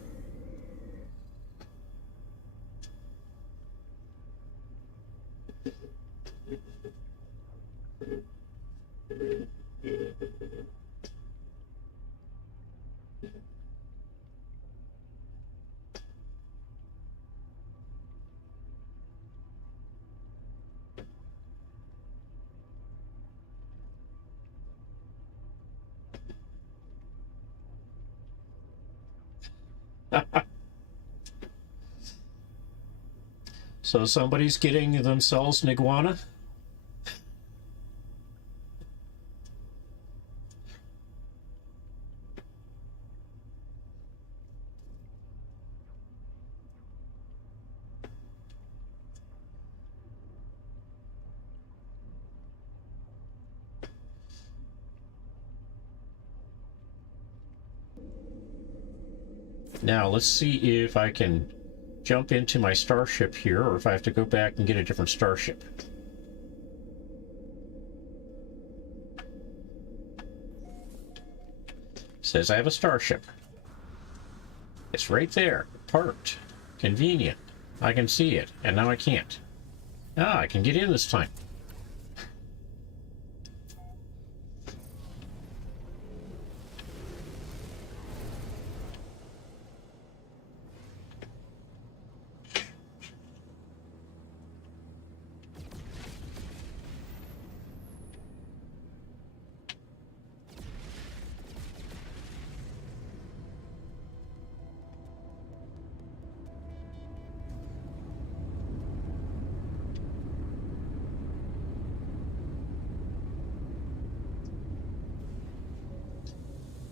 So somebody's getting themselves an iguana. Now let's see if I can jump into my starship here, or if I have to go back and get a different starship. Says I have a starship. It's right there, parked, convenient. I can see it, and now I can't. Ah, I can get in this time.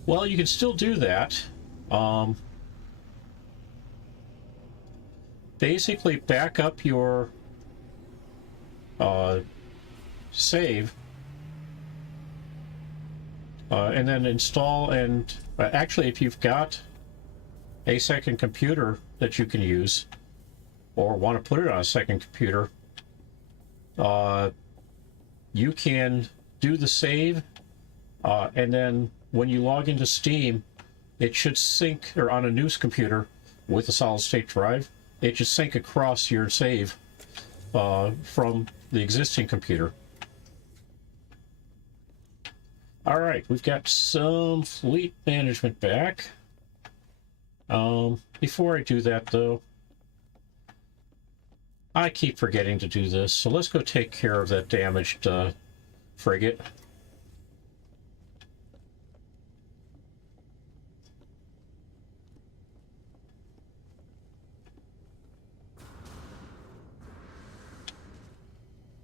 Well, you can still do that. Basically, back up your save, and then install. And actually, if you've got a second computer that you can use, or want to put it on a second computer, you can do the save, and then when you log into Steam, it should sync, or on a new computer with a solid-state drive, it should sync across your save from the existing computer. All right, we've got some fleet management back. Before I do that, though, I keep forgetting to do this, so let's go take care of that damaged frigate.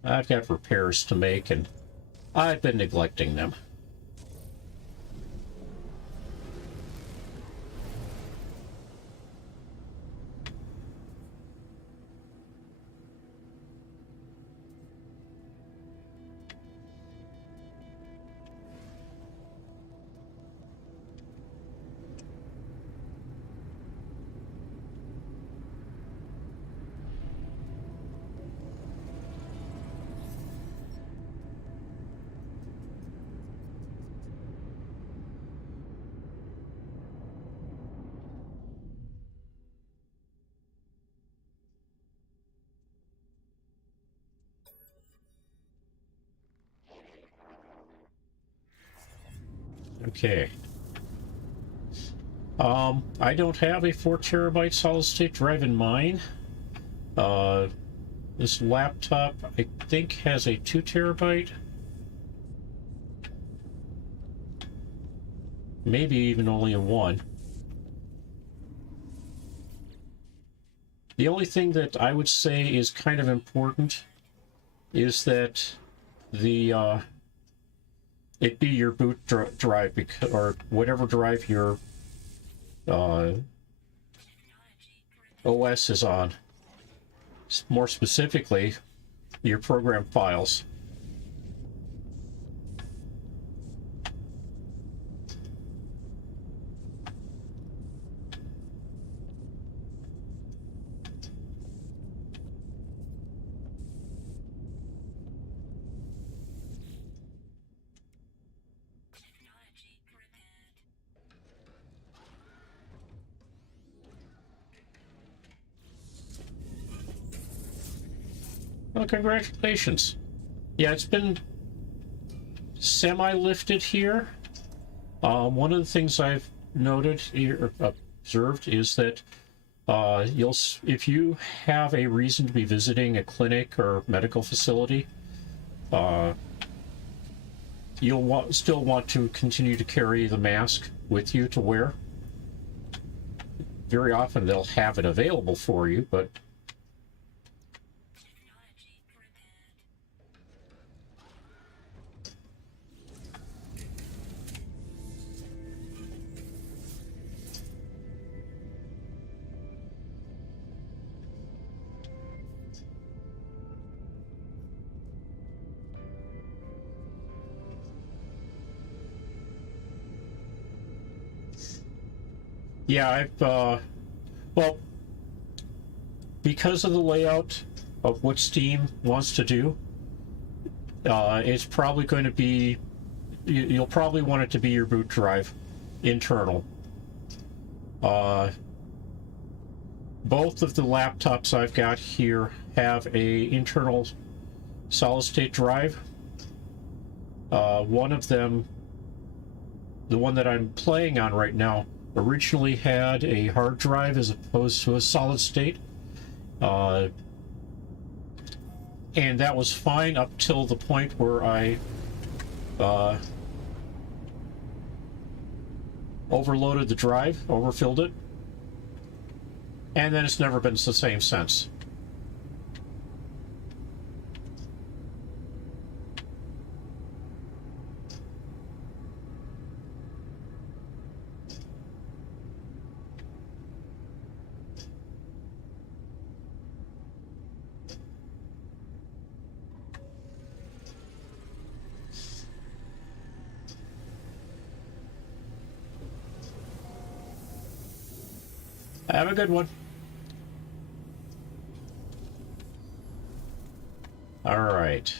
I've got repairs to make, and I've been neglecting them. Okay. I don't have a 4 terabyte solid state drive in mine. This laptop, I think, has a 2 terabyte. Maybe even only a 1. The only thing that I would say is kind of important is that the it be your boot drive, or whatever drive your OS is on. More specifically, your program files. Well, congratulations. Yeah, it's been semi-lifted here. One of the things I've noted or observed is that if you have a reason to be visiting a clinic or medical facility, you'll still want to continue to carry the mask with you to wear. Very often they'll have it available for you, but yeah, I've well, because of the layout of what Steam wants to do, it's probably going to be, you'll probably want it to be your boot drive, internal. Both of the laptops I've got here have a internal solid-state drive. One of them, the one that I'm playing on right now, originally had a hard drive as opposed to a solid state. And that was fine up till the point where I overloaded the drive, overfilled it, and then it's never been the same since. Have a good one. All right.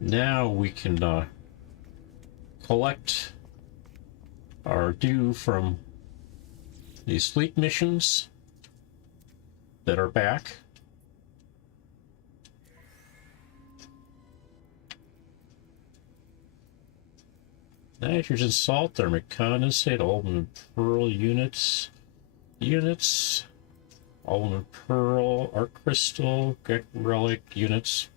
Now we can collect our due from these fleet missions that are back. Nitrogen salt, thermic condensate, aluminum pearl units, aluminum pearl, arc crystal, relic units.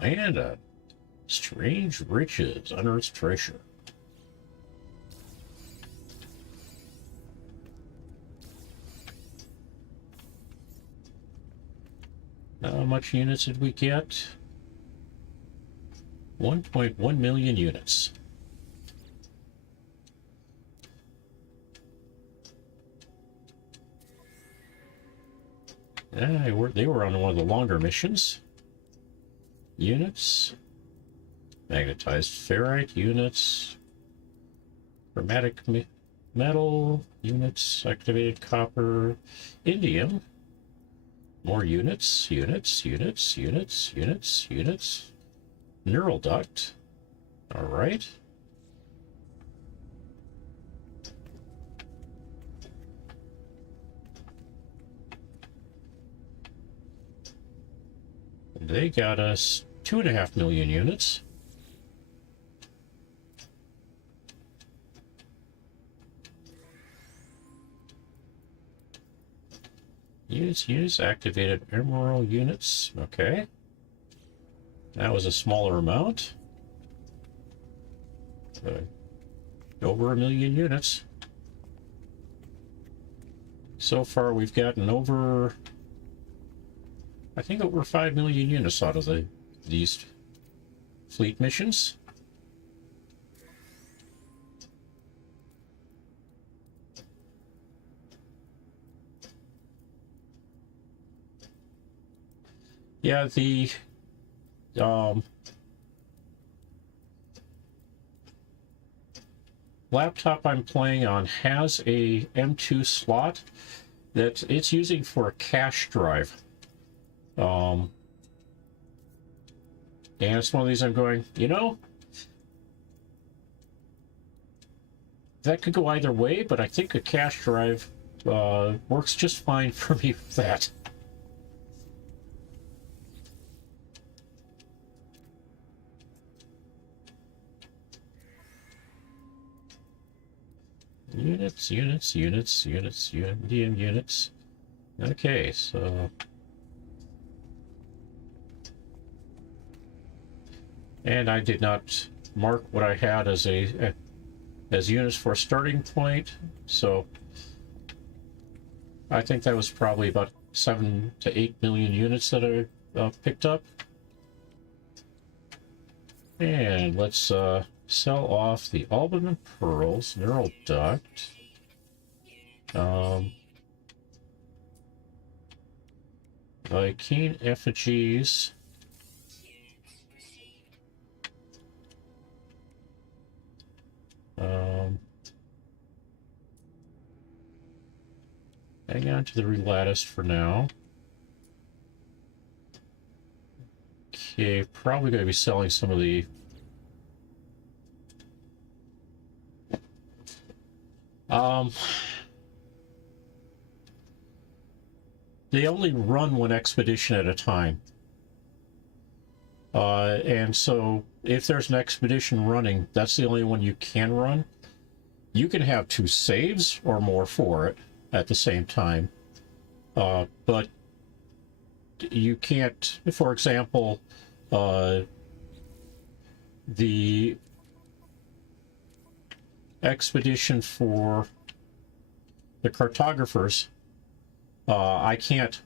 And strange riches, unearthed treasure. How much units did we get? 1.1 million units. They were on one of the longer missions. Units, magnetized ferrite units, chromatic metal units, activated copper, indium, more units, neural duct. All right. They got us 2.5 million units. Units, activated emerald units. Okay. That was a smaller amount. Over 1 million units. So far we've gotten over, I think, over 5 million units out of these fleet missions. Yeah, the laptop I'm playing on has a M2 slot that it's using for a cache drive. And it's one of these I'm going, that could go either way, but I think a cache drive works just fine for me with that. Units, indium units. Okay, so... And I did not mark what I had as units for a starting point, so I think that was probably about 7 to 8 million units that I picked up. And let's sell off the aluminum pearls, neural duct, Vy'keen effigies, hang on to the relattice for now. Okay, probably going to be selling some of the... They only run one expedition at a time. And so if there's an expedition running, that's the only one you can run. You can have 2 saves or more for it at the same time. But you can't, for example, the expedition for the cartographers, I can't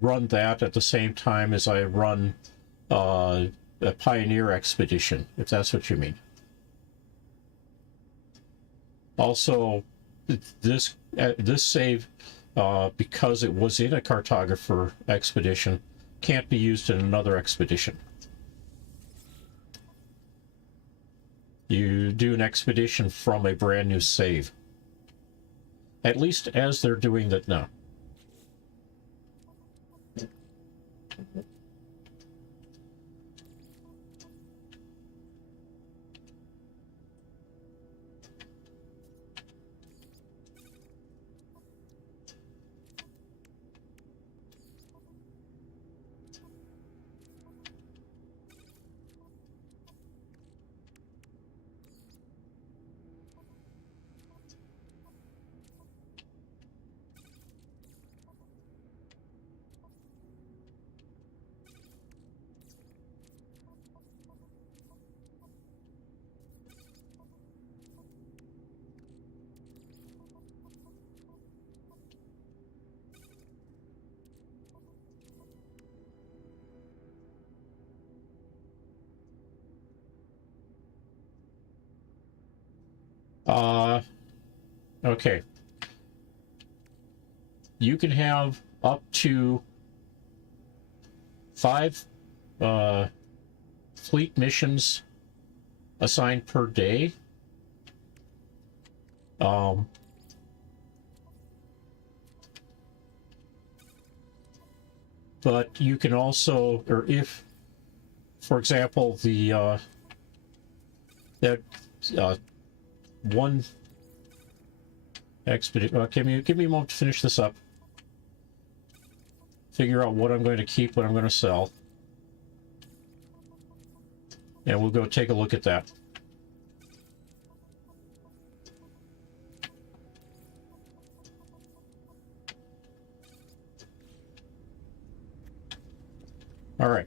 run that at the same time as I run a pioneer expedition, if that's what you mean. Also, this save, because it was in a cartographer expedition, can't be used in another expedition. You do an expedition from a brand new save. At least as they're doing that now. Okay. You can have up to 5 fleet missions assigned per day. But you can also, or if, for example, the one expedition. Give me a moment to finish this up. Figure out what I'm going to keep, what I'm going to sell, and we'll go take a look at that. All right.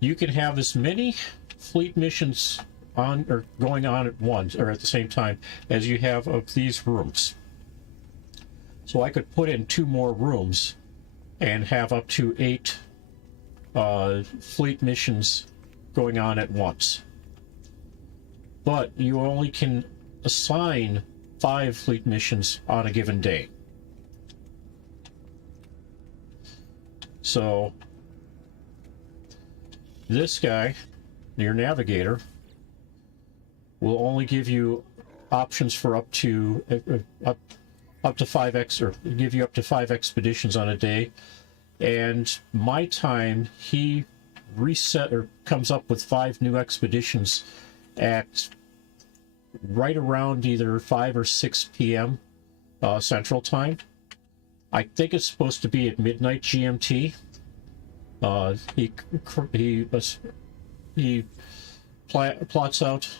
You can have as many fleet missions on or going on at once or at the same time as you have of these rooms. So I could put in 2 more rooms and have up to 8 fleet missions going on at once. But you only can assign 5 fleet missions on a given day. So this guy, your navigator, will only give you options for up to 5 give you up to 5 expeditions on a day. And my time, he comes up with 5 new expeditions at right around either 5 or 6 p.m. Central Time. I think it's supposed to be at midnight GMT. He plots out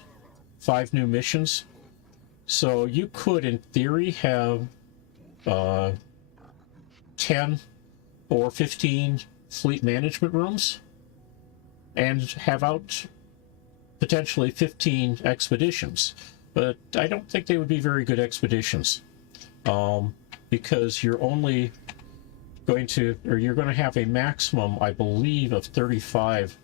5 new missions. So you could, in theory, have 10 or 15 fleet management rooms and have out potentially 15 expeditions. But I don't think they would be very good expeditions, because you're only going to, or you're going to have a maximum, I believe, of 35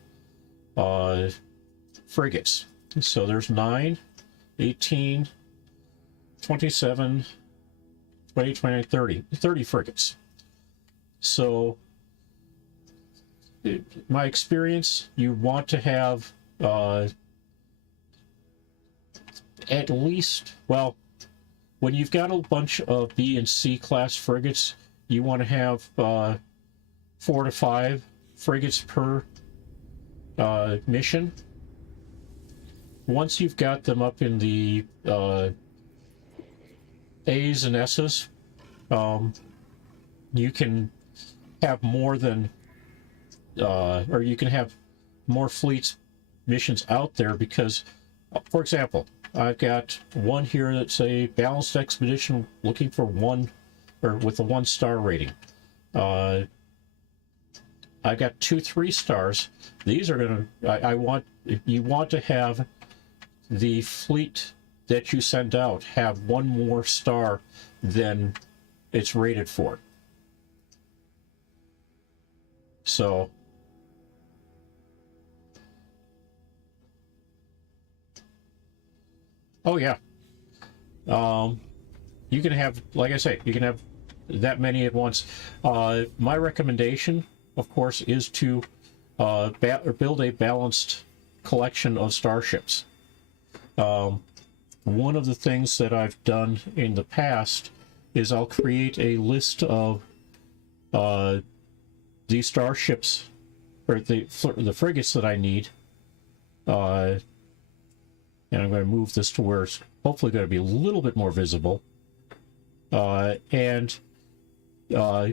frigates. So there's 9, 18, 27, 20, 29, 30 frigates. So my experience, you want to have at least, well, when you've got a bunch of B and C class frigates, you want to have 4 to 5 frigates per mission. Once you've got them up in the A's and S's, you can have more than, or you can have more fleets missions out there because, for example, I've got one here that's a balanced expedition looking for 1, or with a 1-star rating. I've got 2 3-stars. These are going to, you want to have the fleet that you send out have 1 more star than it's rated for. So oh yeah, you can have, like I say, you can have that many at once. My recommendation, of course, is to build a balanced collection of starships. One of the things that I've done in the past is I'll create a list of the starships, or the frigates that I need, and I'm going to move this to where it's hopefully going to be a little bit more visible, and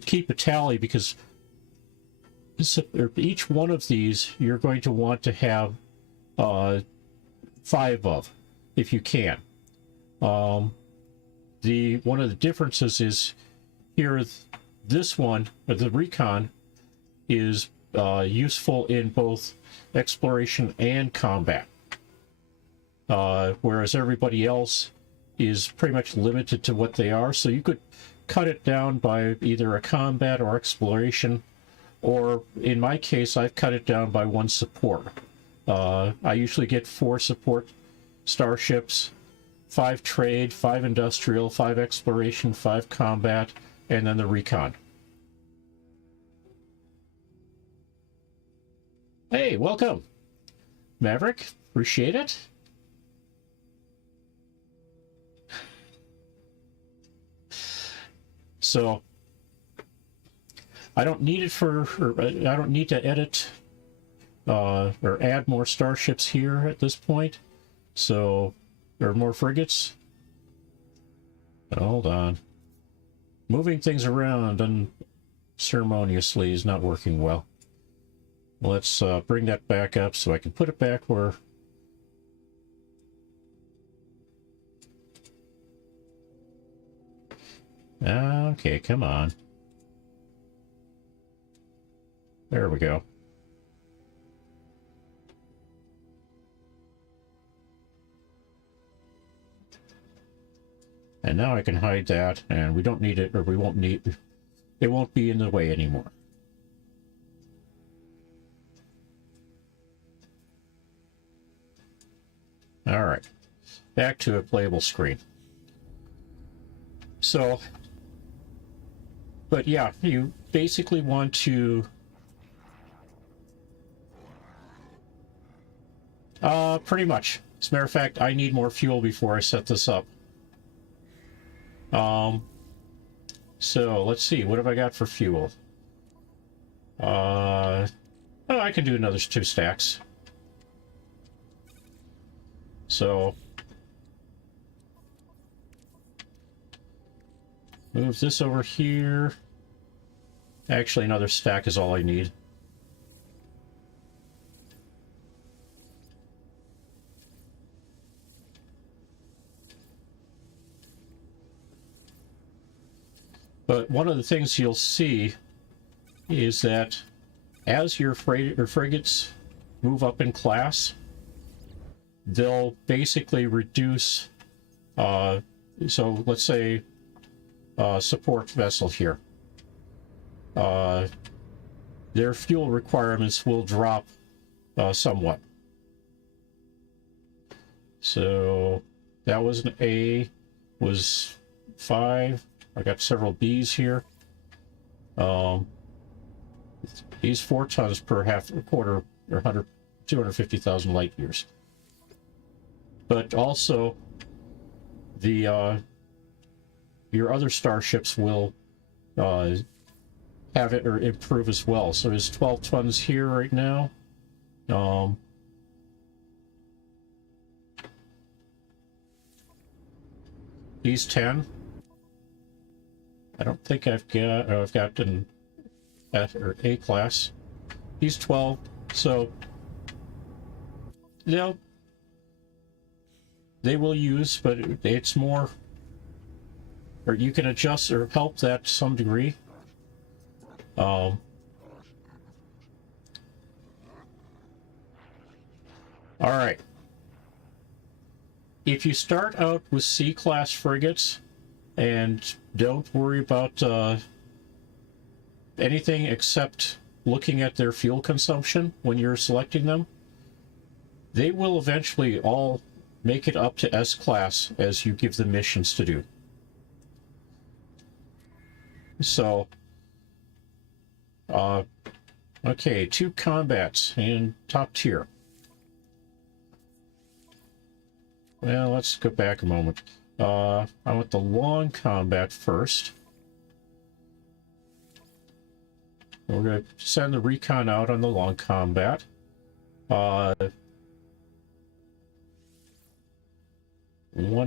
keep a tally, because each one of these you're going to want to have 5 of, if you can. One of the differences is here, this one, the Recon, is useful in both exploration and combat, whereas everybody else is pretty much limited to what they are. So you could cut it down by either a combat or exploration, or in my case, I've cut it down by 1 support. I usually get 4 support starships, 5 trade, 5 industrial, 5 exploration, 5 combat, and then the Recon. Hey, welcome, Maverick. Appreciate it. So I don't need it I don't need to edit or add more starships here at this point. So there are more frigates. Hold on. Moving things around unceremoniously is not working well. Let's bring that back up so I can put it back where... Okay, come on. There we go. And now I can hide that, and we don't need it, or we won't need... It won't be in the way anymore. All right, back to a playable screen. So, but yeah, you basically want to pretty much. As a matter of fact, I need more fuel before I set this up. So let's see, what have I got for fuel? Oh, I can do another 2 stacks. So move this over here. Actually, another stack is all I need. But one of the things you'll see is that as your frigates move up in class, they'll basically reduce, so let's say support vessel here. Their fuel requirements will drop somewhat. So that was an A, was 5. I got several B's here. These 4 tons per quarter, or 250,000 light years. But also, the your other starships will have it or improve as well. So there's 12 tons here right now. He's 10. I don't think I've got an F or A class. He's 12. So, you know, they will use, but it's more, or you can adjust or help that to some degree. All right. If you start out with C-class frigates and don't worry about anything except looking at their fuel consumption when you're selecting them, they will eventually all make it up to S-class as you give them missions to do. So, okay, 2 combats in top tier. Well, let's go back a moment. I want the long combat first. We're going to send the recon out on the long combat. One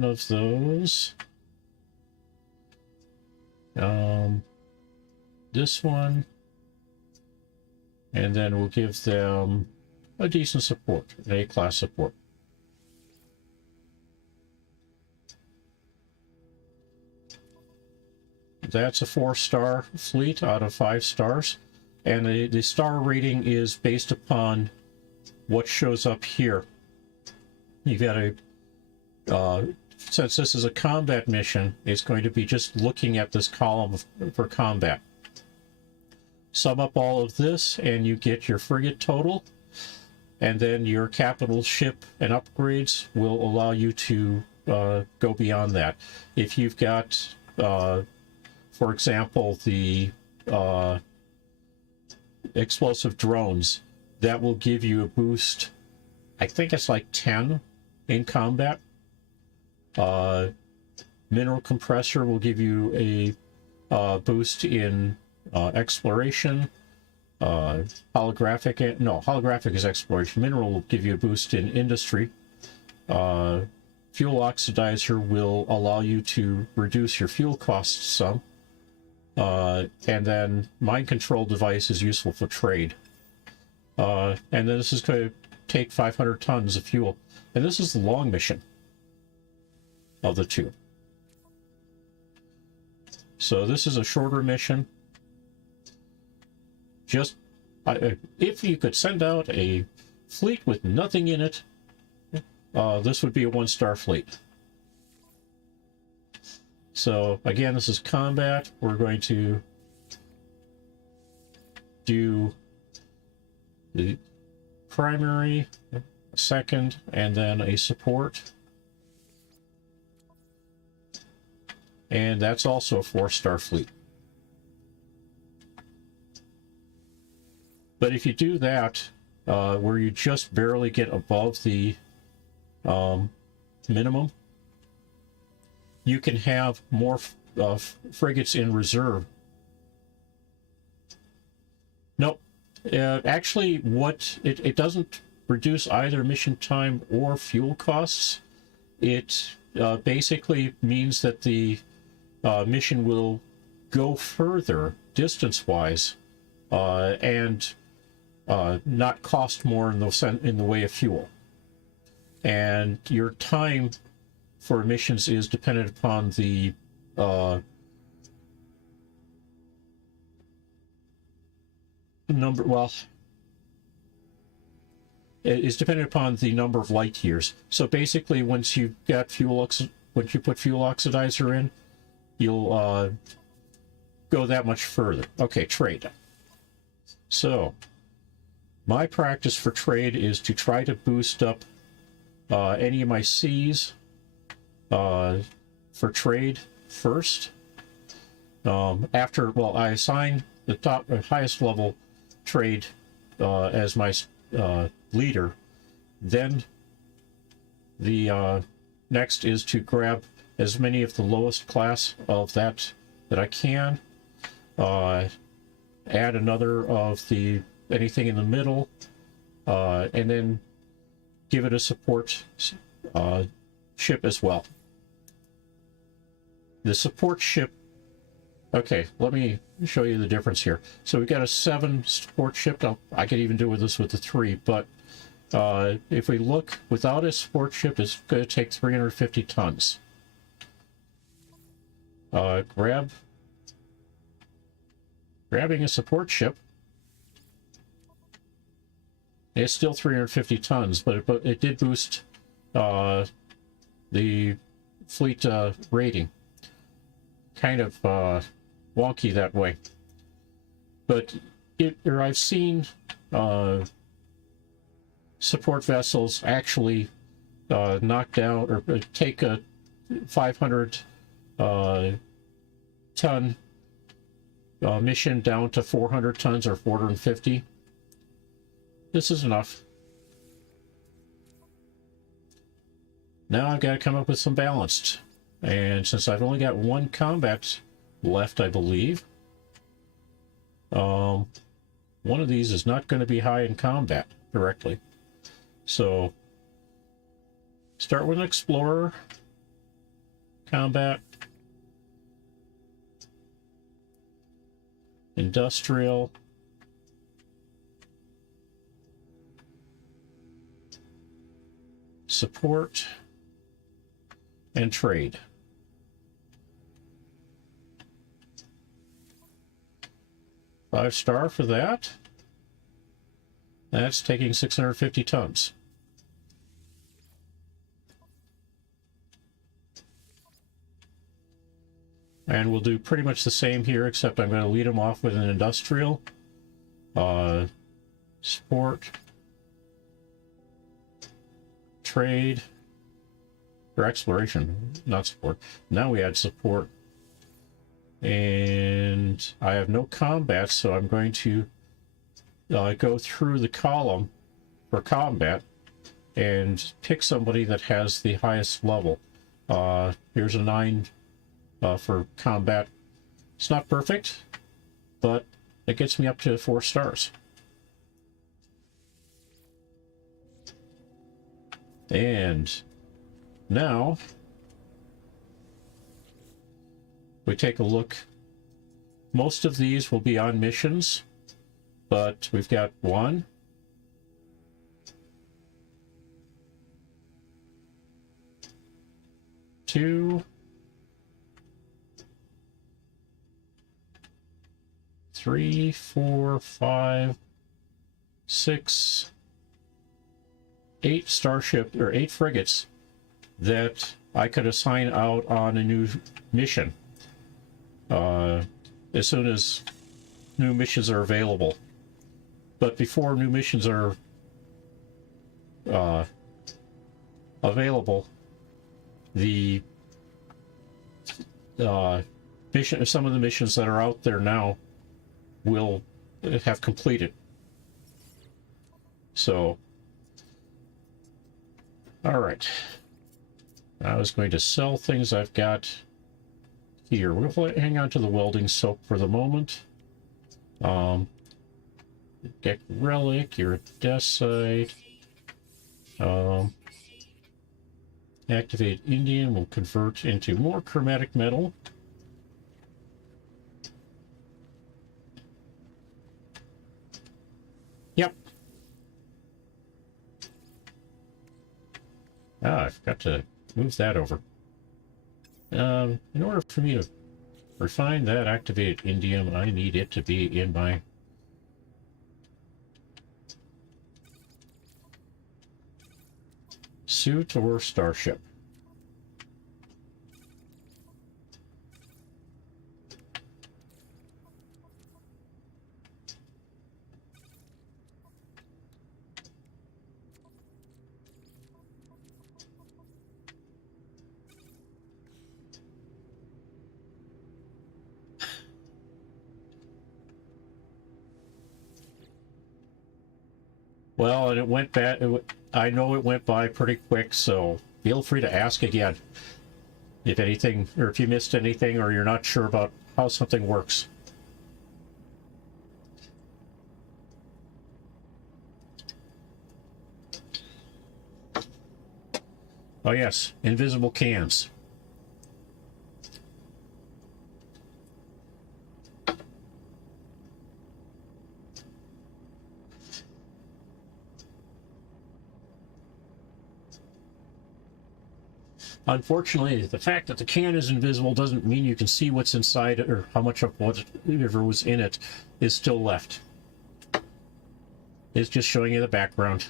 of those. This one. And then we'll give them a decent support, an A-class support. That's a 4-star fleet out of 5 stars. And the star rating is based upon what shows up here. You've got a, since this is a combat mission, it's going to be just looking at this column for combat. Sum up all of this and you get your frigate total. And then your capital ship and upgrades will allow you to go beyond that. If you've got, for example, the explosive drones, that will give you a boost. I think it's like 10 in combat. Mineral compressor will give you a boost in exploration. Holographic is exploration. Mineral will give you a boost in industry. Fuel oxidizer will allow you to reduce your fuel costs some. And then mind control device is useful for trade. And then this is going to take 500 tons of fuel. And this is the long mission of the two. So this is a shorter mission. Just, if you could send out a fleet with nothing in it, this would be a 1-star fleet. So again, this is combat. We're going to do the primary, a second, and then a support. And that's also a 4-star fleet. But if you do that, where you just barely get above the minimum, you can have more frigates in reserve. Nope. Actually, what it doesn't reduce either mission time or fuel costs. It basically means that the mission will go further distance-wise and not cost more in the way of fuel. And your time for missions is dependent upon the number. Well, it is dependent upon the number of light years. So basically, once you've got once you put fuel oxidizer in, you'll go that much further. Okay, trade. So my practice for trade is to try to boost up any of my C's for trade first. I assign the highest level trade as my leader. Then the next is to grab as many of the lowest class of that I can. Add another of the anything in the middle, and then give it a support ship as well. The support ship, okay, let me show you the difference here. So we've got a 7 support ship. I could even do this with the 3, but if we look without a support ship, it's going to take 350 tons. Grabbing a support ship, it's still 350 tons, but it did boost the fleet rating. Kind of wonky that way. But I've seen support vessels actually knock down or take a 500 ton mission down to 400 tons or 450. This is enough. Now I've got to come up with some balanced. And since I've only got 1 combat left, I believe, one of these is not going to be high in combat directly. So, start with an explorer, combat, industrial, support, and trade. Five-star for that. That's taking 650 tons. And we'll do pretty much the same here, except I'm going to lead them off with an industrial. Support. Trade. Or exploration, not support. Now we add support. And I have no combat, so I'm going to go through the column for combat and pick somebody that has the highest level. Here's a 9 for combat. It's not perfect, but it gets me up to 4 stars. And now we take a look. Most of these will be on missions, but we've got 1, 2, 3, 4, 5, 6, 8 starship or 8 frigates that I could assign out on a new mission as soon as new missions are available. But before new missions are available, the some of the missions that are out there now will have completed. So, all right. I was going to sell things I've got here. We'll hang on to the welding soap for the moment. Get relic, iridescite. Activate indium will convert into more chromatic metal. Yep. I've got to move that over. In order for me to refine that activated indium, I need it to be in my suit or starship. Well, and it went back. I know it went by pretty quick, so feel free to ask again. if anything, or if you missed anything, or you're not sure about how something works. Oh yes, invisible cans. Unfortunately, the fact that the can is invisible doesn't mean you can see what's inside it, or how much of whatever was in it is still left. It's just showing you the background.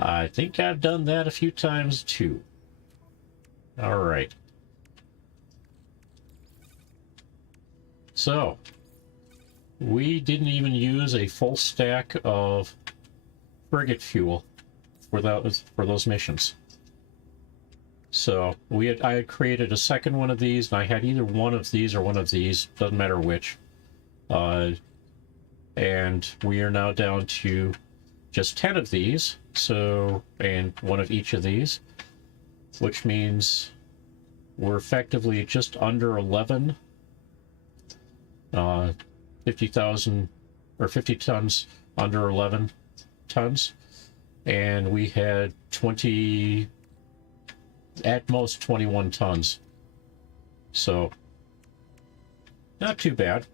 I think I've done that a few times too. All right. So, we didn't even use a full stack of frigate fuel for those missions. So I had created a second one of these, and I had either one of these or one of these, doesn't matter which. And we are now down to just 10 of these, so, and one of each of these, which means we're effectively just under 11, 50,000 or 50 tons, under 11 tons, and we had 20, at most 21 tons, so not too bad.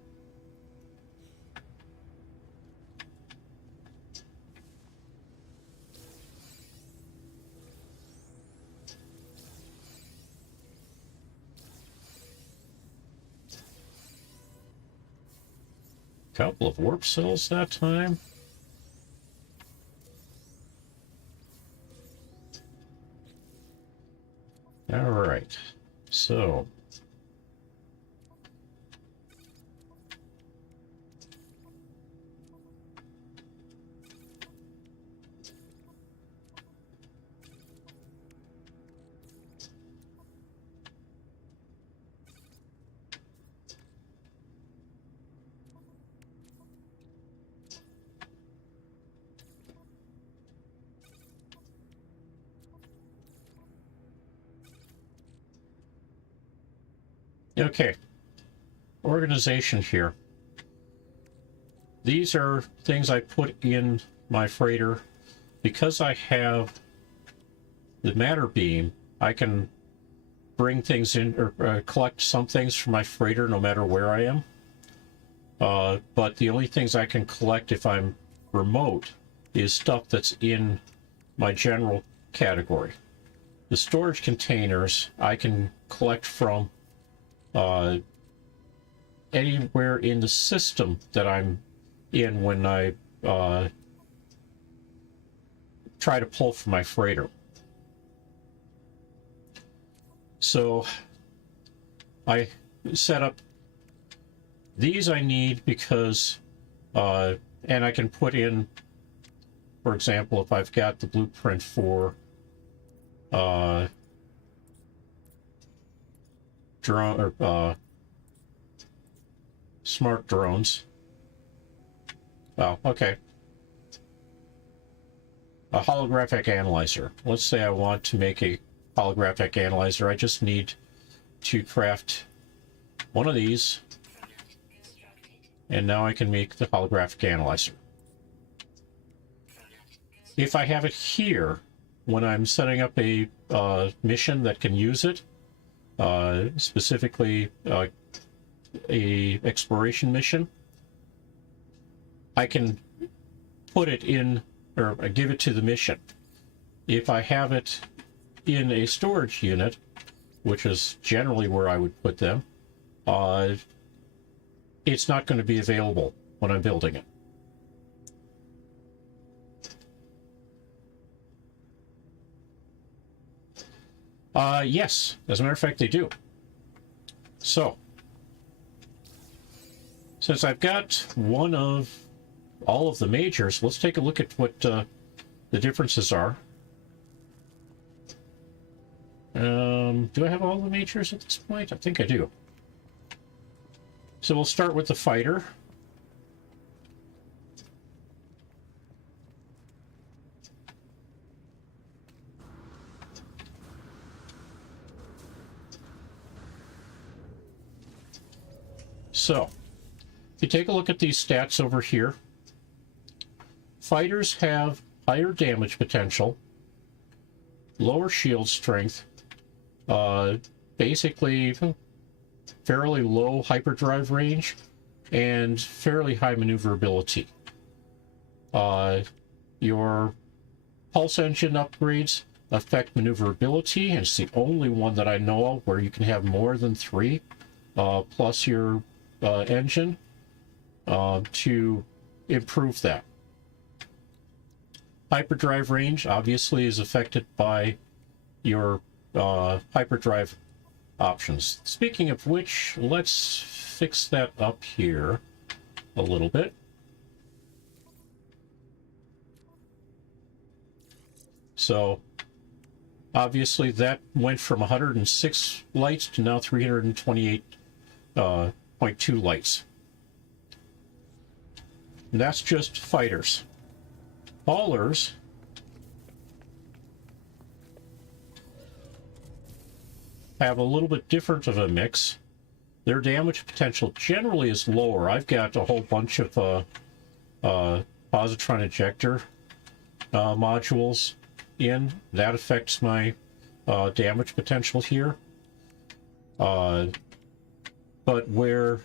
Couple of warp cells that time. All right, so okay, organization here. These are things I put in my freighter. Because I have the matter beam, I can bring things in, or collect some things from my freighter no matter where I am. But the only things I can collect if I'm remote is stuff that's in my general category. The storage containers I can collect from anywhere in the system that I'm in when I try to pull from my freighter. So I set up these. I need because and I can put in, for example, if I've got the blueprint for drone or smart drones. Oh, okay. A holographic analyzer. Let's say I want to make a holographic analyzer. I just need to craft one of these, and now I can make the holographic analyzer. If I have it here, when I'm setting up a mission that can use it, specifically a exploration mission, I can put it in, or give it to the mission. If I have it in a storage unit, which is generally where I would put them, it's not going to be available when I'm building it. Yes, as a matter of fact, they do. So, since I've got one of all of the majors, let's take a look at what the differences are. Do I have all the majors at this point? I think I do. So we'll start with the fighter. So, if you take a look at these stats over here, fighters have higher damage potential, lower shield strength, basically fairly low hyperdrive range, and fairly high maneuverability. Your pulse engine upgrades affect maneuverability, and it's the only one that I know of where you can have more than 3, plus your engine to improve that. Hyperdrive range obviously is affected by your hyperdrive options. Speaking of which, let's fix that up here a little bit. So obviously that went from 106 lights to now 328.2 lights. And that's just fighters. Haulers have a little bit different of a mix. Their damage potential generally is lower. I've got a whole bunch of positron ejector modules in. That affects my damage potential here. But where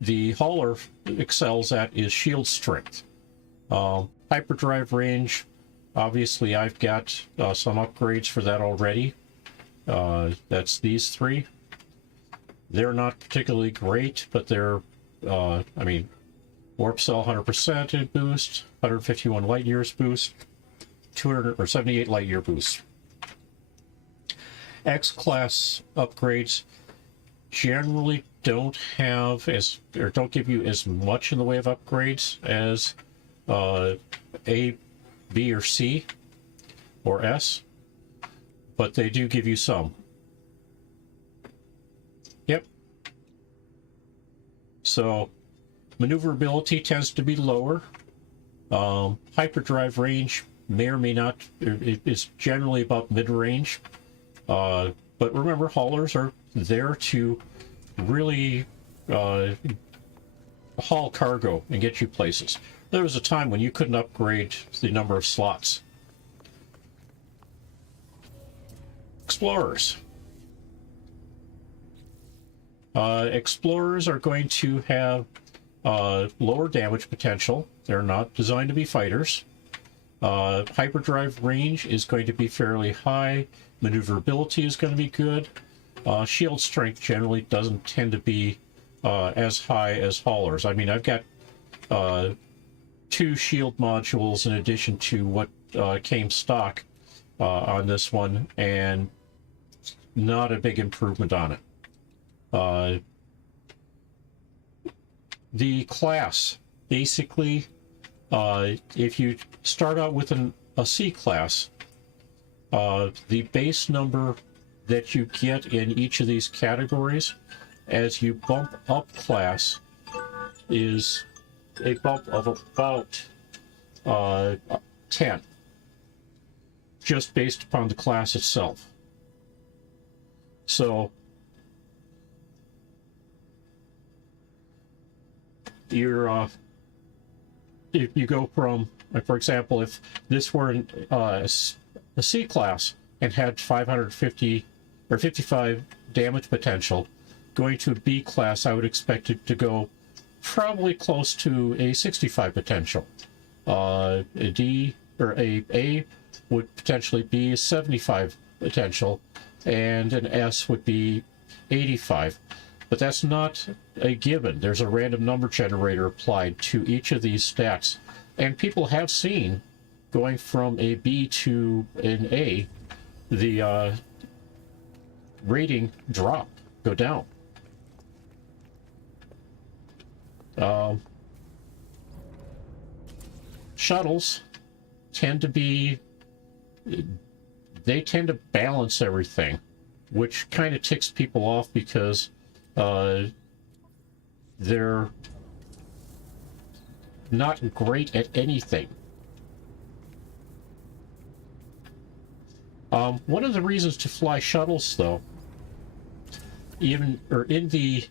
the hauler excels at is shield strength. Hyperdrive range, obviously I've got some upgrades for that already. That's these 3. They're not particularly great, but they're, I mean, warp cell 100% boost, 151 light years boost, 278 light year boost. X-class upgrades generally don't have or don't give you as much in the way of upgrades as A, B, or C, or S, but they do give you some. Yep. So maneuverability tends to be lower. Hyperdrive range may or may not, it's generally about mid-range. But remember, haulers are there to really haul cargo and get you places. There was a time when you couldn't upgrade the number of slots. Explorers. Explorers are going to have lower damage potential. They're not designed to be fighters. Hyperdrive range is going to be fairly high. Maneuverability is going to be good. Shield strength generally doesn't tend to be as high as haulers. I mean, I've got 2 shield modules in addition to what came stock on this one, and not a big improvement on it. The class, basically, if you start out with a C class, the base number that you get in each of these categories as you bump up class is a bump of about 10, just based upon the class itself. So you're if you go from, for example, if this were a C class and had 550 or 55 damage potential, going to a B class, I would expect it to go probably close to a 65 potential. A D or a would potentially be a 75 potential, and an S would be 85. But that's not a given. There's a random number generator applied to each of these stats. And people have seen, going from a B to an A, the rating go down. Um, shuttles tend to be, they tend to balance everything, which kind of ticks people off because they're not great at anything. One of the reasons to fly shuttles, though, even or in the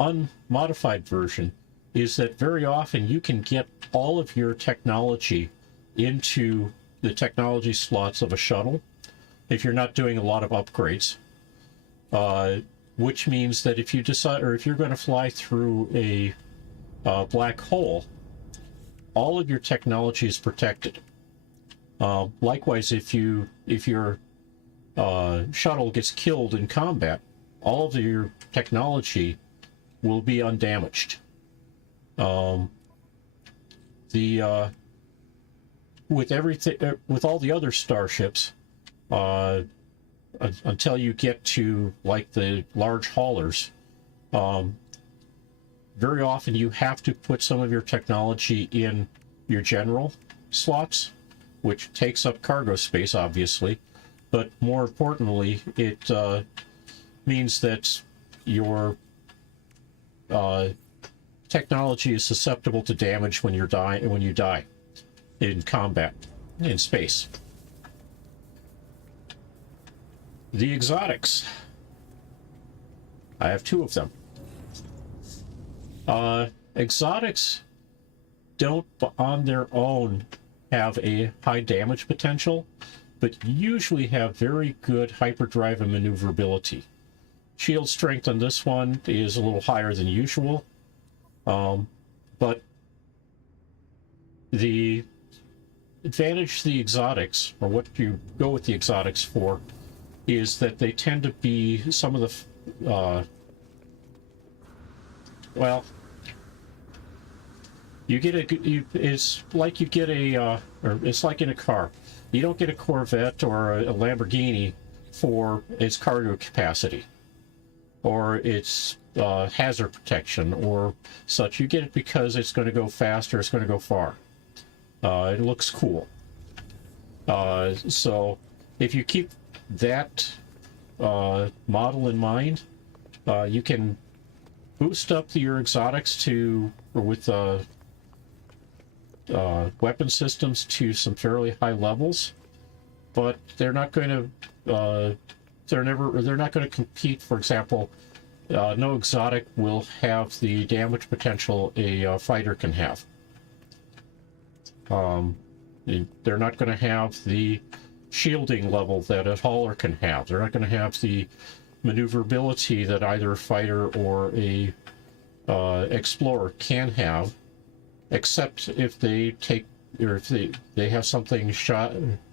unmodified version, is that very often you can get all of your technology into the technology slots of a shuttle if you're not doing a lot of upgrades, which means that if you decide, or if you're going to fly through a black hole, all of your technology is protected. Likewise, if your shuttle gets killed in combat, all of your technology will be undamaged. With everything, with all the other starships, until you get to like the large haulers, very often you have to put some of your technology in your general slots, which takes up cargo space, obviously, but more importantly, it means that your technology is susceptible to damage when you die in combat in space. The exotics. I have 2 of them. Exotics don't on their own have a high damage potential, but usually have very good hyperdrive and maneuverability. Shield strength on this one is a little higher than usual, but the advantage to the exotics, or what you go with the exotics for, is that they tend to be some of the well, you get it's like you get or it's like in a car. You don't get a Corvette or a Lamborghini for its cargo capacity or its hazard protection or such. You get it because it's going to go faster, it's going to go far. It looks cool. So if you keep that model in mind, you can boost up your exotics to, or with weapon systems to some fairly high levels, but they're not going to they're not going to compete. For example, no exotic will have the damage potential a fighter can have. They're not going to have the shielding level that a hauler can have. They're not going to have the maneuverability that either a fighter or a explorer can have, except if they take, or if they have something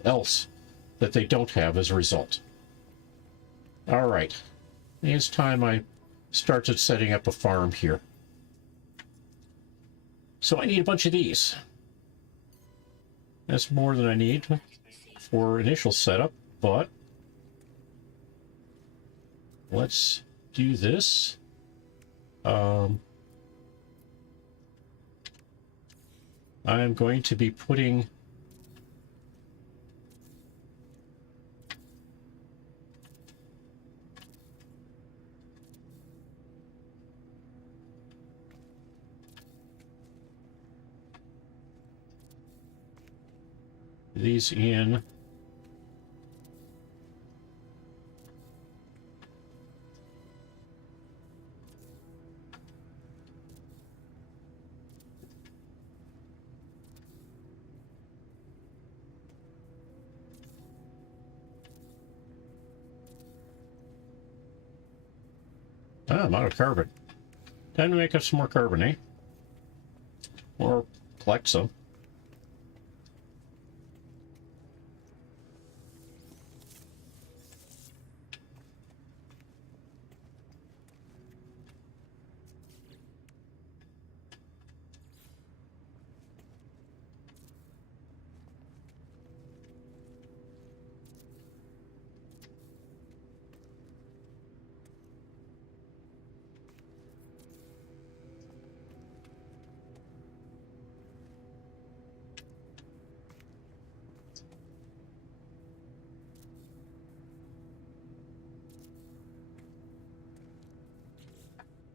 else that they don't have as a result. All right, it's time I started setting up a farm here. So I need a bunch of these. That's more than I need for initial setup, but let's do this. I'm going to be putting these in. I'm out of carbon. Time to make up some more carbon, eh? Or collect some.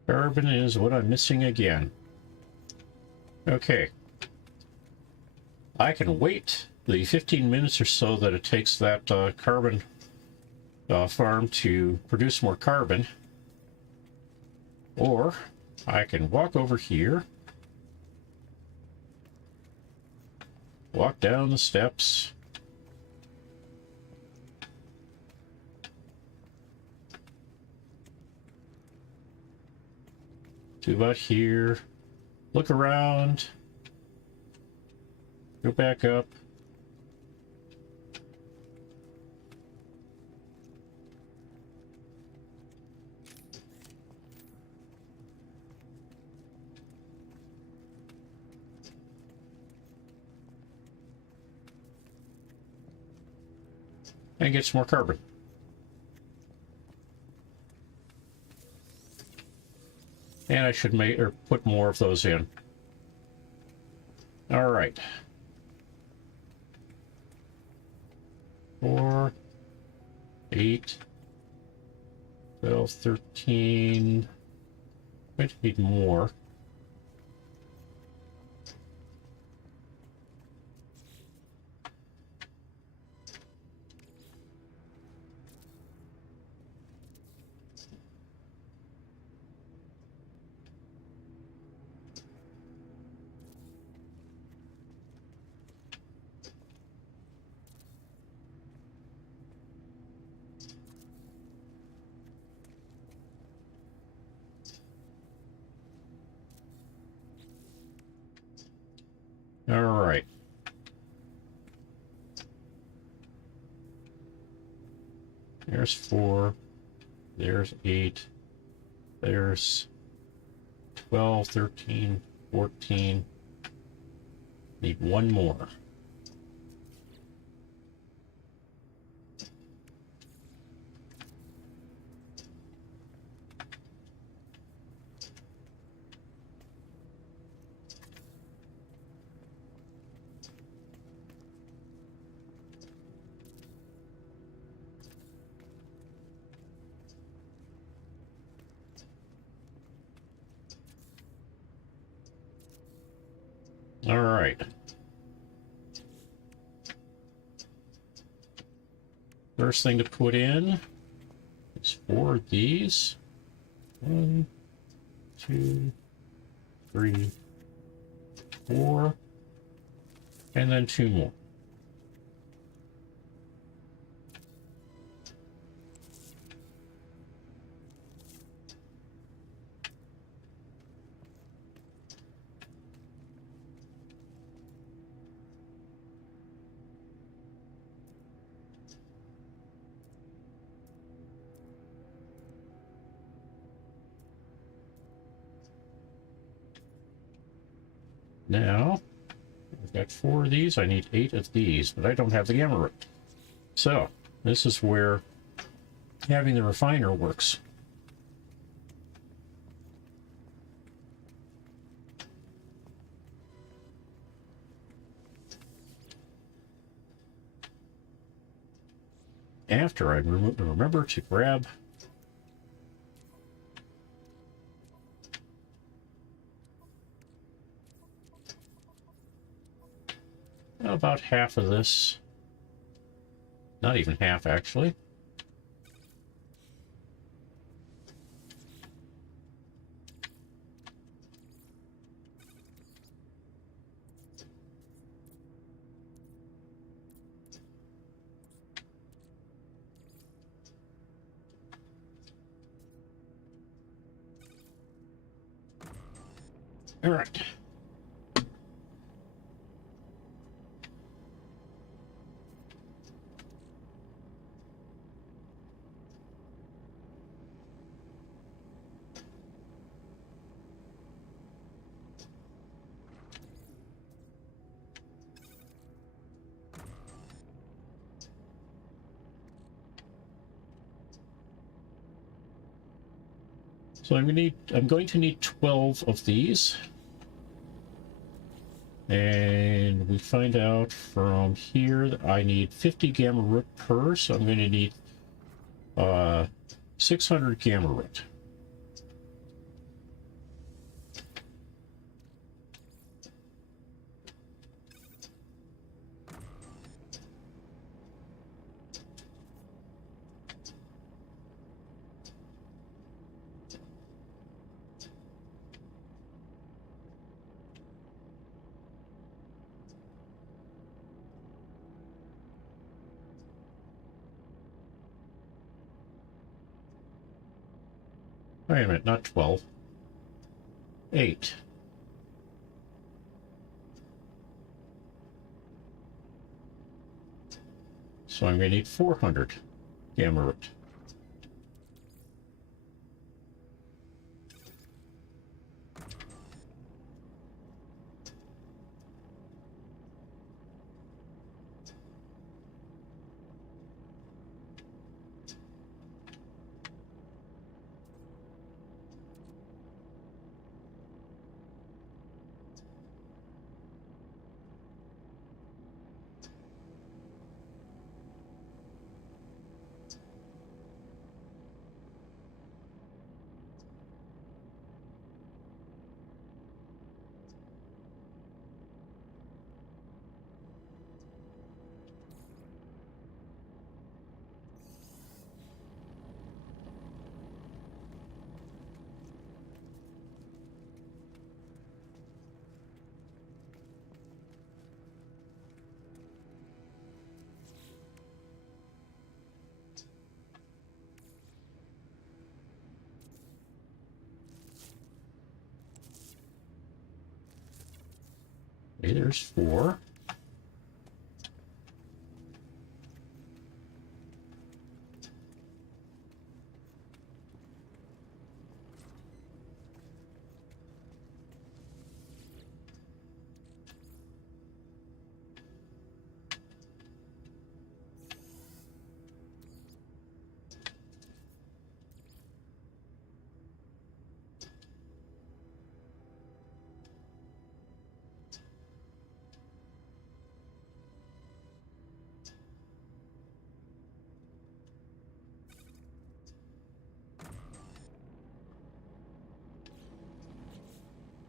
Carbon is what I'm missing again. Okay. I can wait the 15 minutes or so that it takes that carbon farm to produce more carbon. Or I can walk over here, walk down the steps, to about here, look around, go back up. And get some more carbon. And I should make or put more of those in. All right. 4, 8, 12, 13. Might need more. All right. There's 4. There's 8. There's 12, 13, 14. Need one more. All right. First thing to put in is 4 of these. 1, 2, 3, 4, and then 2 more. Now, I've got 4 of these. I need 8 of these, but I don't have the gamma root. So, this is where having the refiner works. After I remember to grab about half of this. Not even half, actually. All right. So I'm going to need 12 of these. And we find out from here that I need 50 gamma root per, so I'm going to need 600 gamma root. Wait a minute, not 12. 8. So I'm going to need 400 gamma root. Okay, there's 4.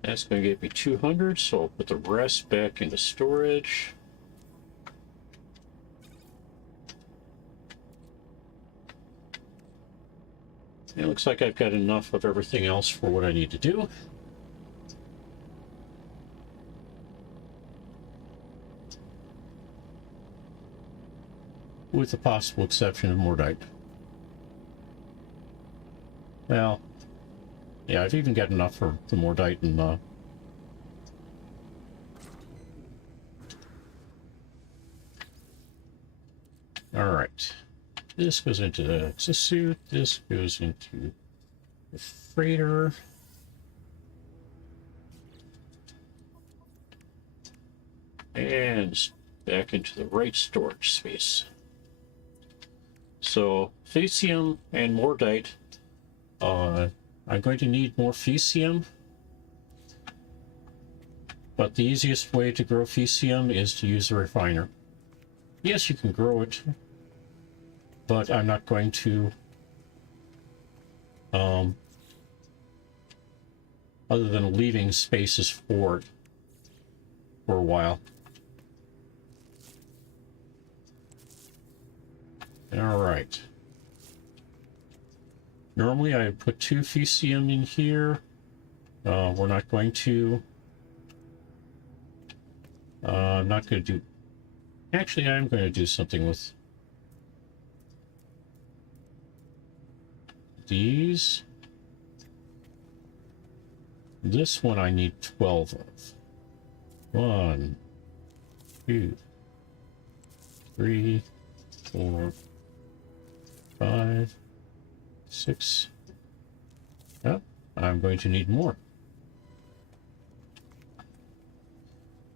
That's going to get me 200, so I'll put the rest back into storage. It looks like I've got enough of everything else for what I need to do. With the possible exception of Mordite. Well, yeah, I've even got enough for the Mordite and Alright. This goes into the exosuit, this goes into the freighter. And back into the right storage space. So, Faecium and Mordite. I'm going to need more Faecium. But the easiest way to grow Faecium is to use a refiner. Yes, you can grow it, but I'm not going to, other than leaving spaces for it for a while. All right. Normally I would put 2 Faecium in here. We're not going to. I'm not going to do. Actually, I'm going to do something with these. This one I need 12 of. 1, 2, 3, 4, 5, 6. Oh, I'm going to need more.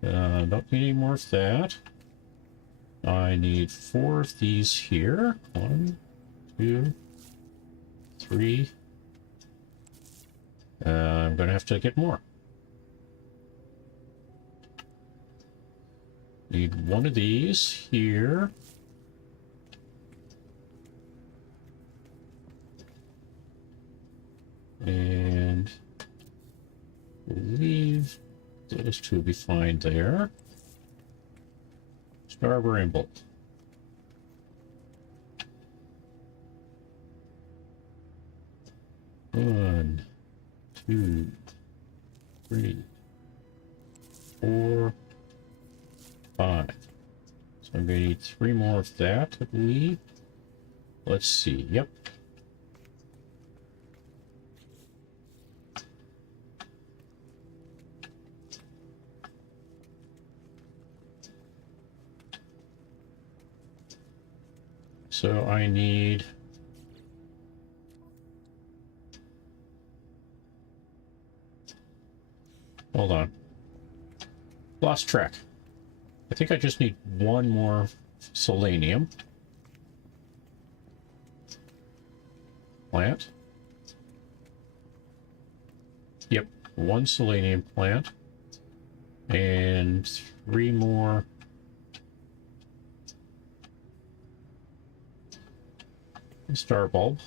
Don't need any more of that. I need 4 of these here. 1, 2, 3. I'm going to have to get more. Need 1 of these here. And I believe those 2 will be fine there. Starboard and bolt. One, 2, 3, 4, 5. So I'm going to need 3 more of that, I believe. Let's see. Yep. So I need... Hold on. Lost track. I think I just need one more selenium plant. Yep, one selenium plant. And 3 more star bulb.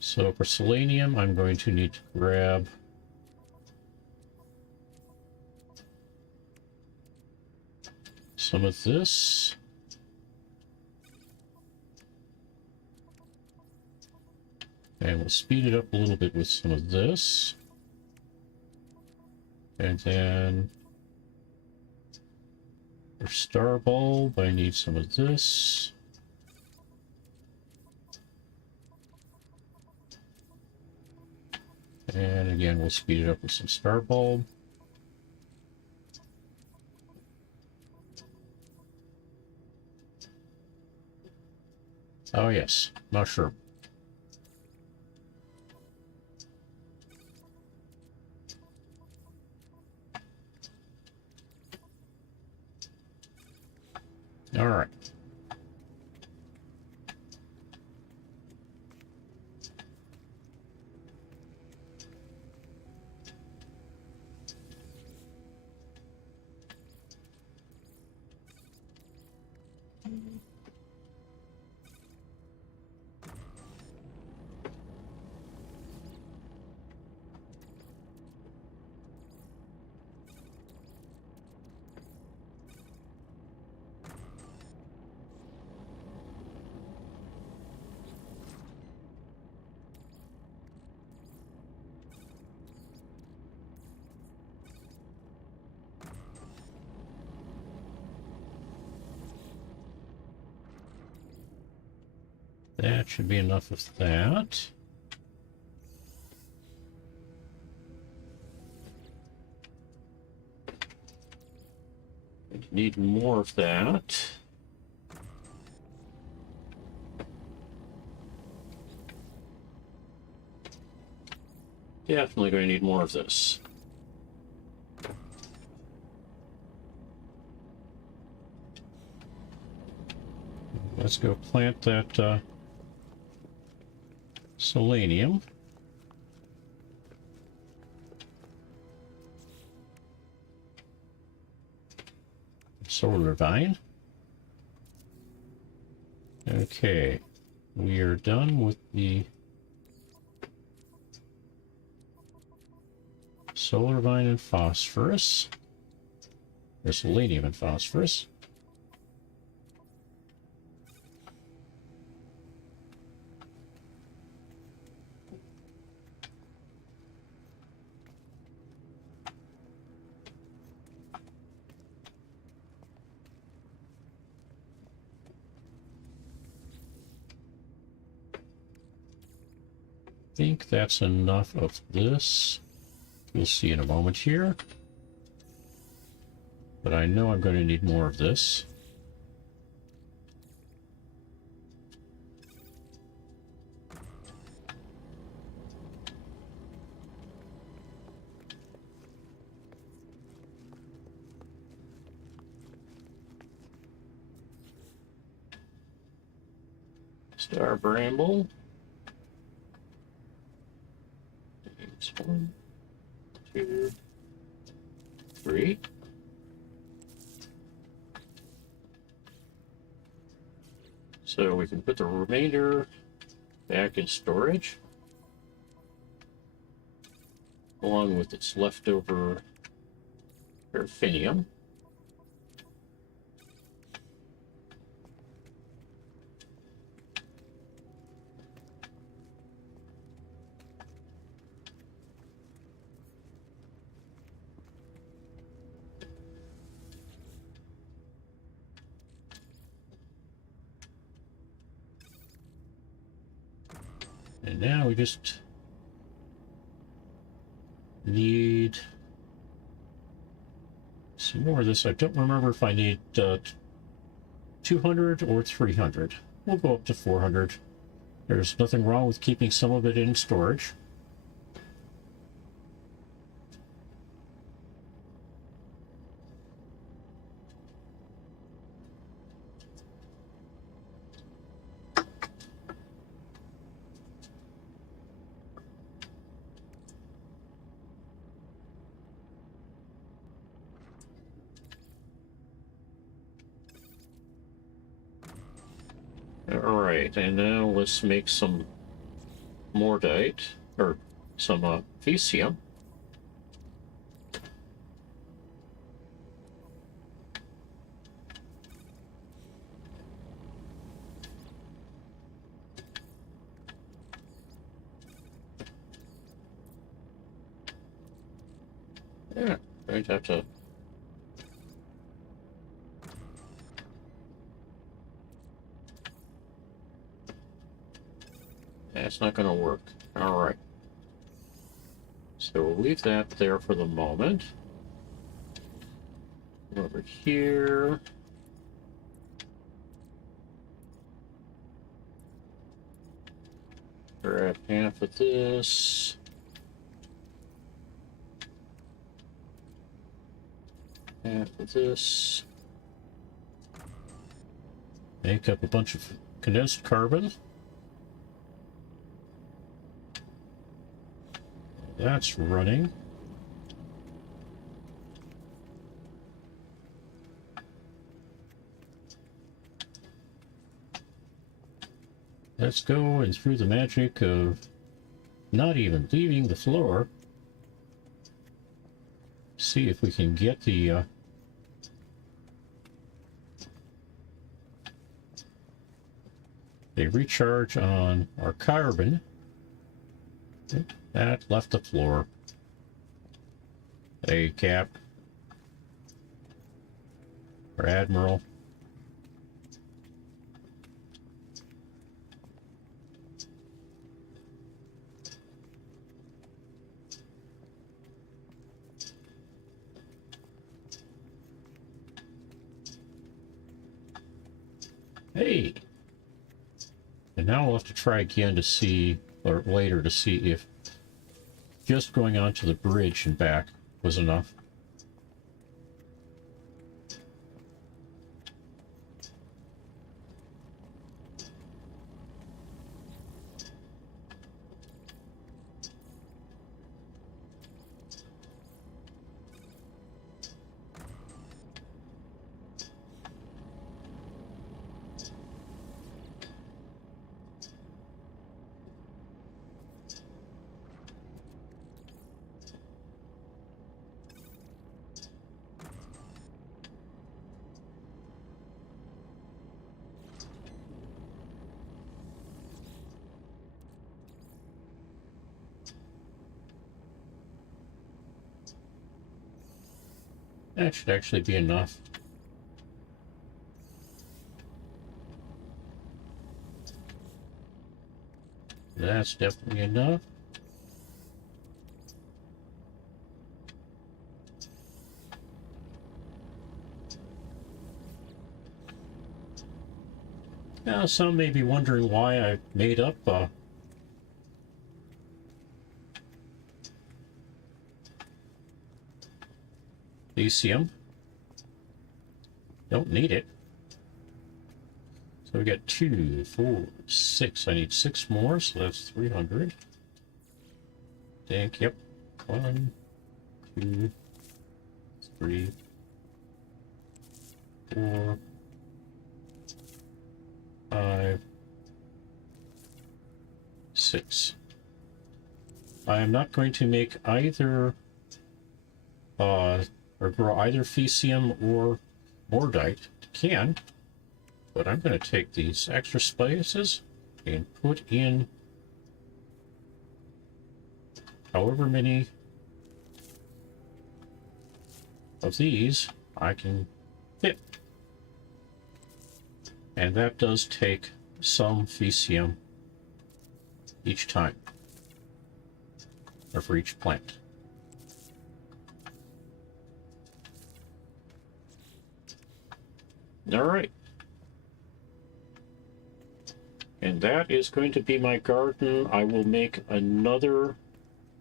So for selenium, I'm going to need to grab some of this. And we'll speed it up a little bit with some of this. And then for star bulb, I need some of this. And again, we'll speed it up with some star bulb. Oh yes, mushroom. All right. That should be enough of that. Need more of that. Definitely going to need more of this. Let's go plant that selenium. Solar vine. Okay, we are done with the solar vine and phosphorus. Or selenium and phosphorus. I think that's enough of this. We'll see in a moment here. But I know I'm going to need more of this. Star bramble. It's 1, 2, 3. So we can put the remainder back in storage, along with its leftover paraffinium. And now we just need Some more of this. I don't remember if I need 200 or 300. We'll go up to 400. There's nothing wrong with keeping some of it in storage. Alright, and now let's make some mordite, or some VCM. Yeah, I'd have to... That's not going to work. Alright. So we'll leave that there for the moment. Over here. Grab half of this. Half of this. Make up a bunch of condensed carbon. That's running. Let's go, and through the magic of not even leaving the floor, see if we can get the recharge on our carbon. That left the floor. Hey, Cap. Or Admiral. Hey! And now we'll have to try again to see, or later to see if just going onto the bridge and back was enough. That should actually be enough. That's definitely enough. Now, some may be wondering why I made up ECM. Don't need it. So we got 2, 4, 6. I need 6 more, so that's 300. Think, yep. 1, 2, 3, 4, 5, 6. I am not going to make either or grow either Fecium or Mordite. Can, but I'm going to take these extra spaces and put in however many of these I can fit. And that does take some Fecium each time, or for each plant. All right. And that is going to be my garden. I will make another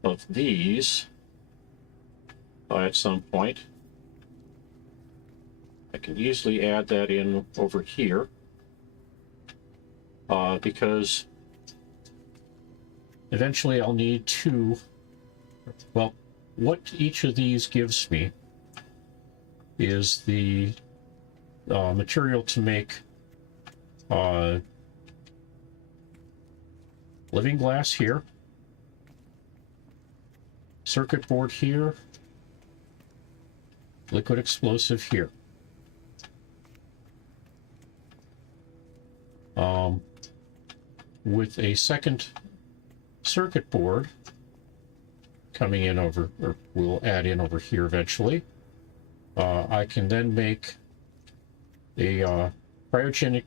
of these at some point. I can easily add that in over here because eventually I'll need two. Well, what each of these gives me is the material to make living glass here, circuit board here, liquid explosive here. With a second circuit board coming in over, or we'll add in over here eventually, I can then make a cryogenic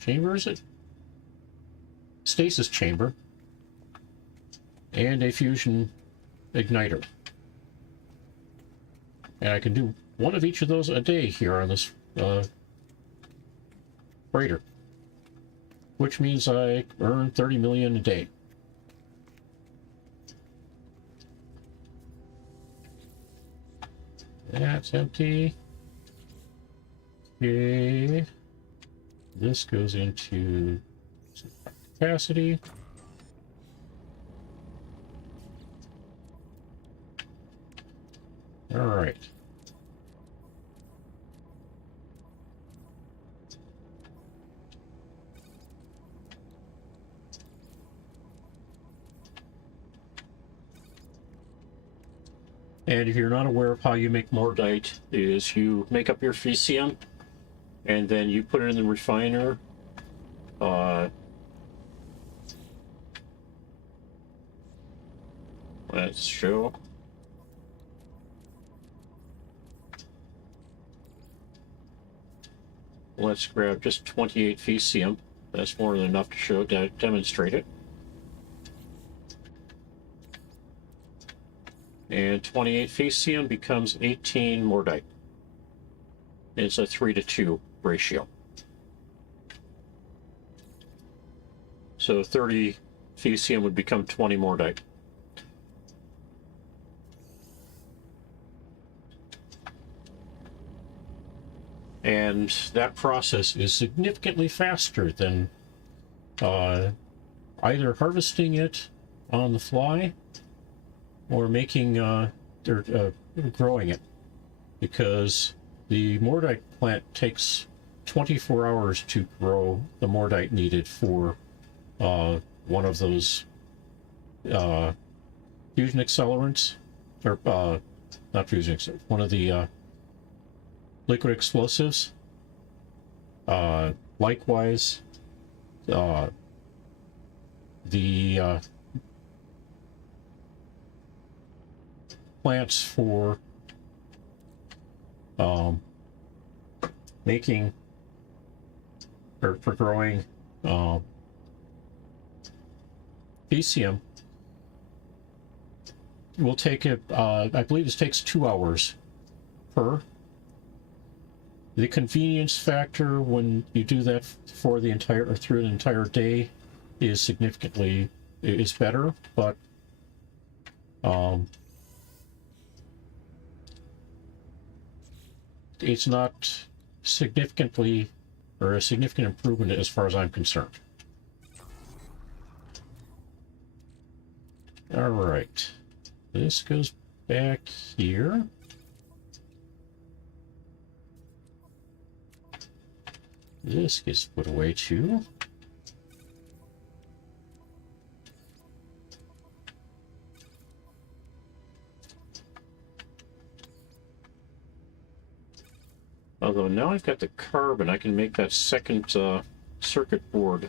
chamber, is it? Stasis chamber, and a fusion igniter. And I can do one of each of those a day here on this freighter, which means I earn 30 million a day. That's empty. Okay. This goes into capacity. All right. And if you're not aware of how you make mordite, is you make up your Fecium, and then you put it in the refiner. Let's show. Let's grab just 28 Fecium. That's more than enough to show, demonstrate it. And 28 Fecium becomes 18 mordite. It's a 3-to-2 ratio. So 30 Fecium would become 20 mordite. And that process is significantly faster than either harvesting it on the fly or making or growing it, because the mordite plant takes 24 hours to grow the mordite needed for one of those fusion accelerants, or not fusion accelerants, one of the liquid explosives. Likewise, the plants for making or for growing Fecium will take it, I believe it takes 2 hours per. The convenience factor when you do that for the entire, or through an entire day, is significantly, is better, but it's not significantly, or a significant improvement as far as I'm concerned. All right, this goes back here. This gets put away too. Although now I've got the carbon, I can make that second circuit board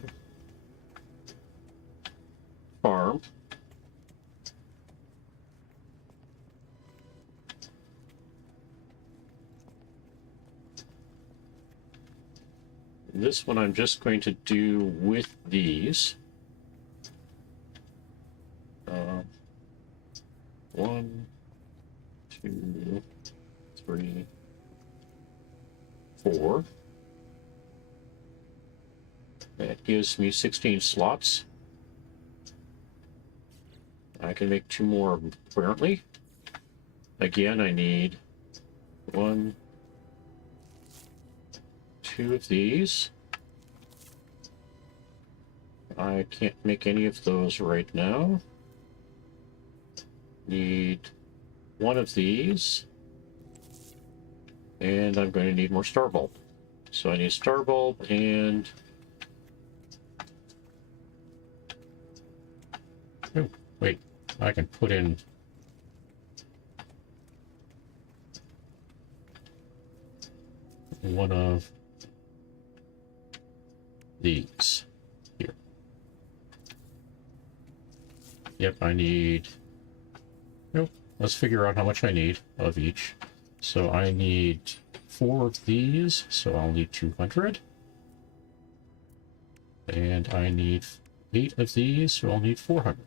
farm. This one I'm just going to do with these. 1, 2, 3, 4. That gives me 16 slots. I can make 2 more apparently. Again, I need 1, 2 of these. I can't make any of those right now. Need 1 of these. And I'm going to need more star bulb. So I need a star bulb and... Oh, wait. I can put in... one of these here. Yep, I need... Nope. Let's figure out how much I need of each. So I need 4 of these, so I'll need 200. And I need 8 of these, so I'll need 400.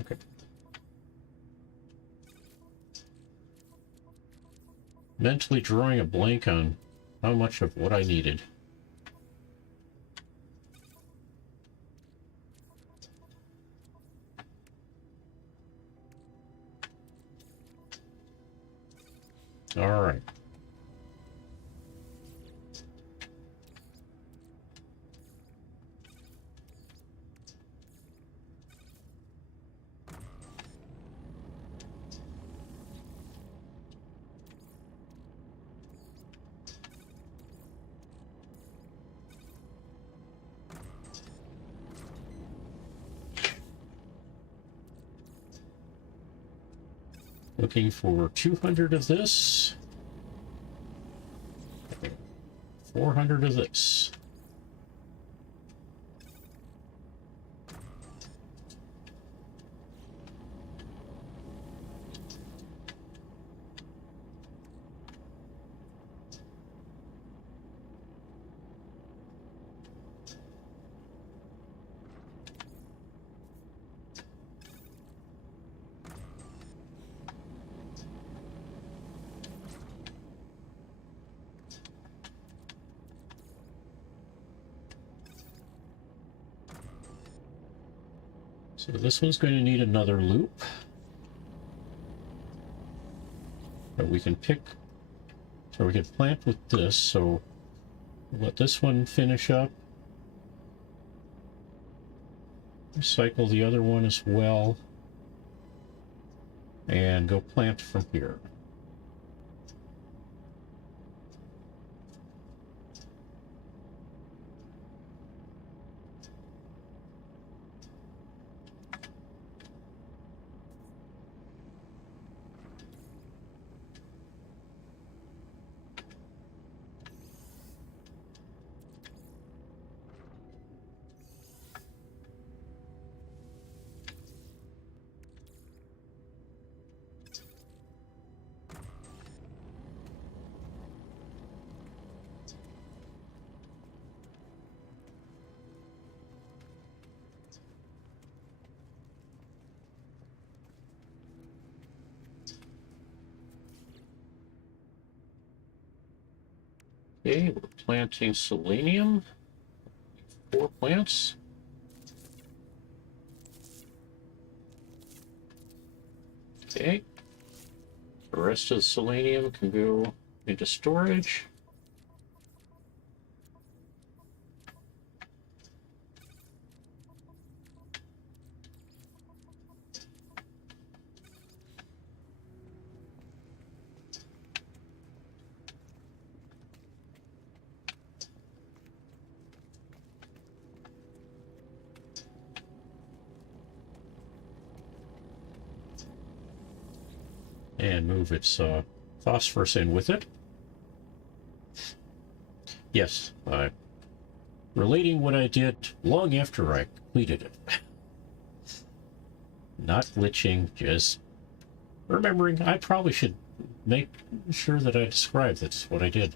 Okay. Mentally drawing a blank on how much of what I needed. All right. Looking for 200 of this. 400 of this. So this one's going to need another loop. But we can pick, or we can plant with this, so let this one finish up. Recycle the other one as well. And go plant from here. Okay, we're planting selenium. 4 plants. Okay. The rest of the selenium can go into storage. and move its phosphorus in with it. Yes, relating what I did long after I completed it. Not glitching, just remembering. I probably should make sure that I describe that's what I did.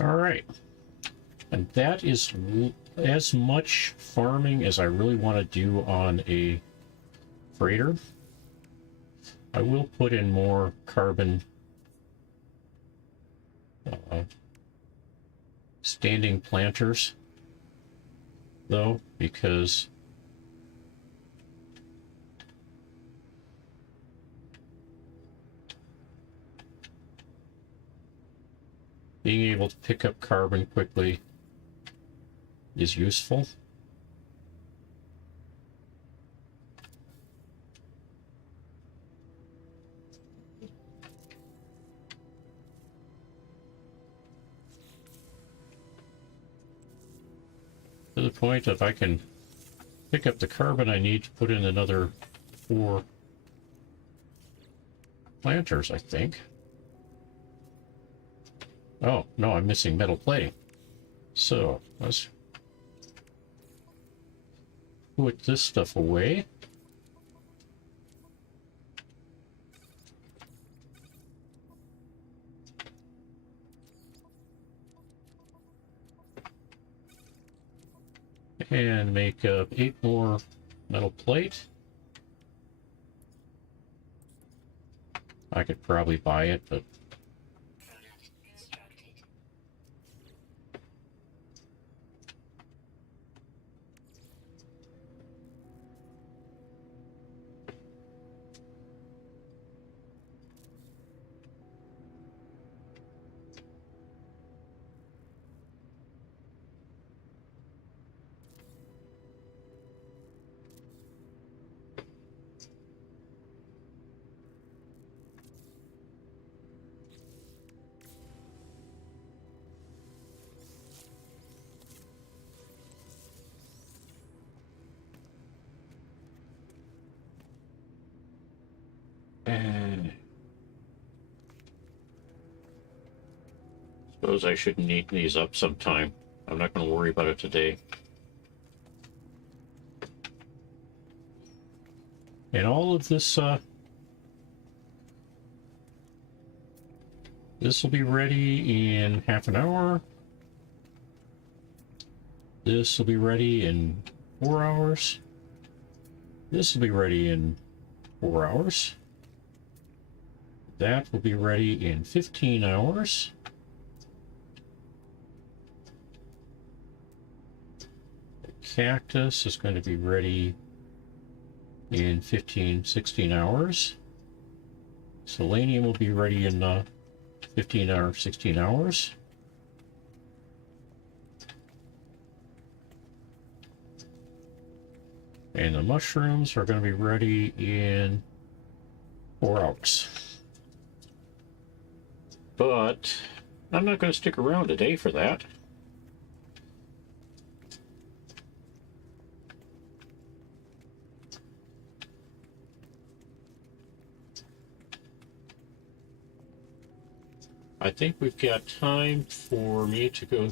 All right, and that is as much farming as I really want to do on a freighter. I will put in more carbon standing planters, though, because being able to pick up carbon quickly is useful. To the point if I can pick up the carbon I need to put in another 4 planters, I think. Oh, no, I'm missing metal plating. So, let's put this stuff away. And make up 8 more metal plate. I could probably buy it, but suppose I should neaten these up sometime. I'm not going to worry about it today. And all of this, this will be ready in half an hour. This will be ready in 4 hours. This will be ready in 4 hours. That will be ready in 15 hours. The cactus is going to be ready in 16 hours. Selenium will be ready in 15 or 16 hours. And the mushrooms are going to be ready in 4 hours. But I'm not going to stick around today for that. I think we've got time for me to go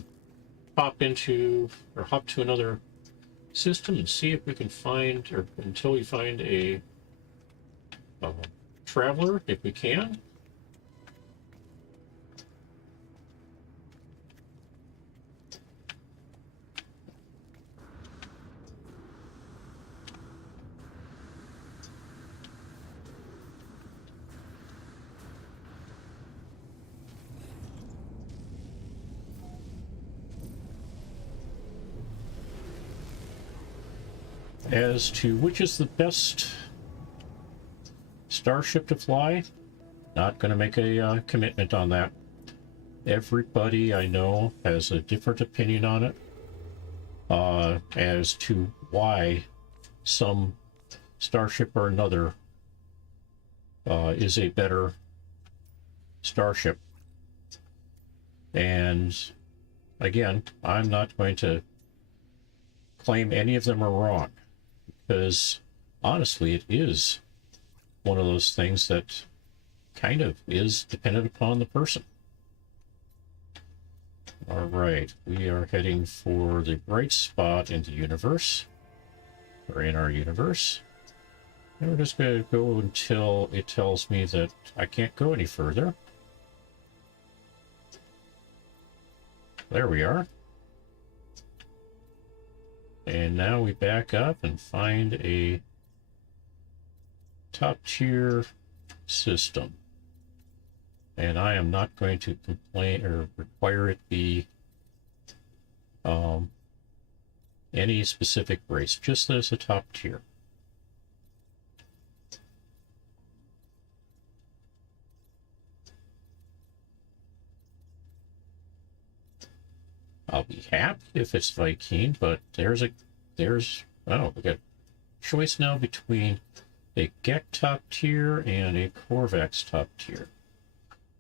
hop into or hop to another system and see if we can find, or until we find a traveler, if we can. As to which is the best starship to fly, not going to make a commitment on that. Everybody I know has a different opinion on it as to why some starship or another is a better starship. And again, I'm not going to claim any of them are wrong, because honestly, it is one of those things that kind of is dependent upon the person. All right, we are heading for the bright spot in the universe, or in our universe. And we're just going to go until it tells me that I can't go any further. There we are. And now we back up and find a top tier system. And I am not going to complain or require it be any specific race, just as a top tier. I'll be happy if it's Viking, but oh, we got choice now between a Gek top tier and a Korvax top tier.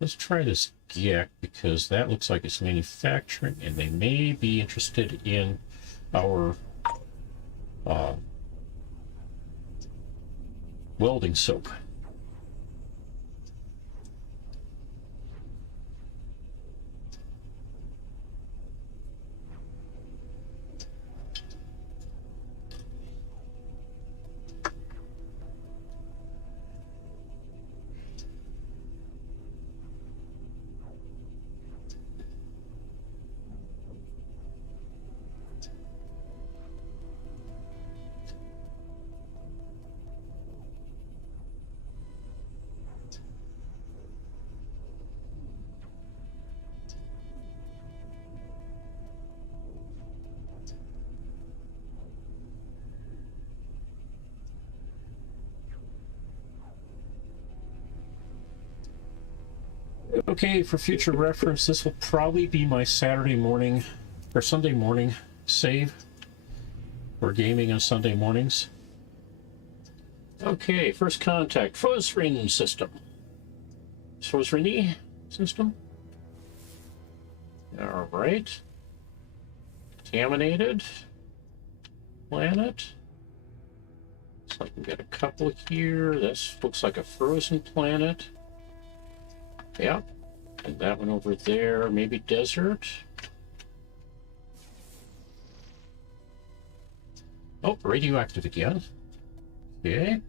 Let's try this Gek because that looks like it's manufacturing, and they may be interested in our welding soap. Okay, for future reference, this will probably be my Saturday morning or Sunday morning save for gaming on Sunday mornings. Okay, first contact, Fosrin system. Fosrini system. All right. Contaminated planet. Looks like we got a couple here. This looks like a frozen planet. Yep. And that one over there, maybe desert. Oh, radioactive again. Okay.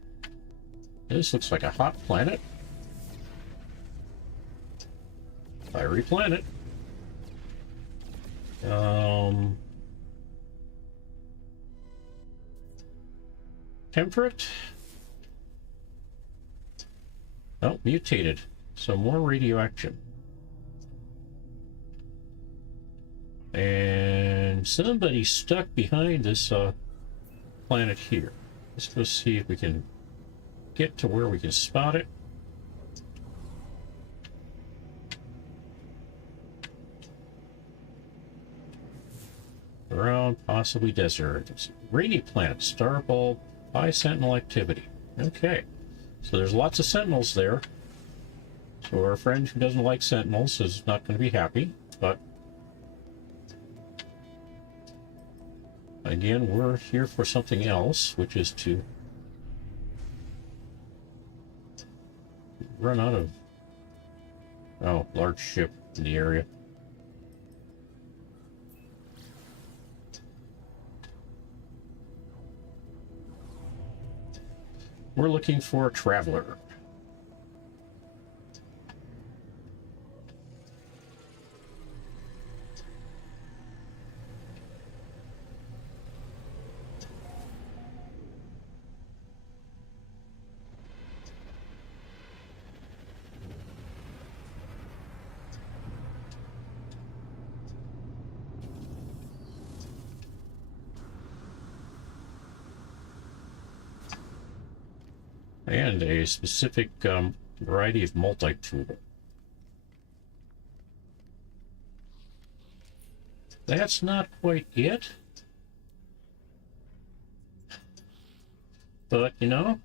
This looks like a hot planet. Fiery planet. Temperate. Oh, mutated. So more radioaction. And somebody stuck behind this planet here. Let's go see if we can get to where we can spot it. Around possibly desert. It's rainy planet, star bulb, high sentinel activity. Okay, so there's lots of sentinels there. So our friend who doesn't like sentinels is not going to be happy, but again, we're here for something else, which is to run out of large ship in the area. We're looking for a traveler. and a specific variety of multi-tool. That's not quite it. But, you know,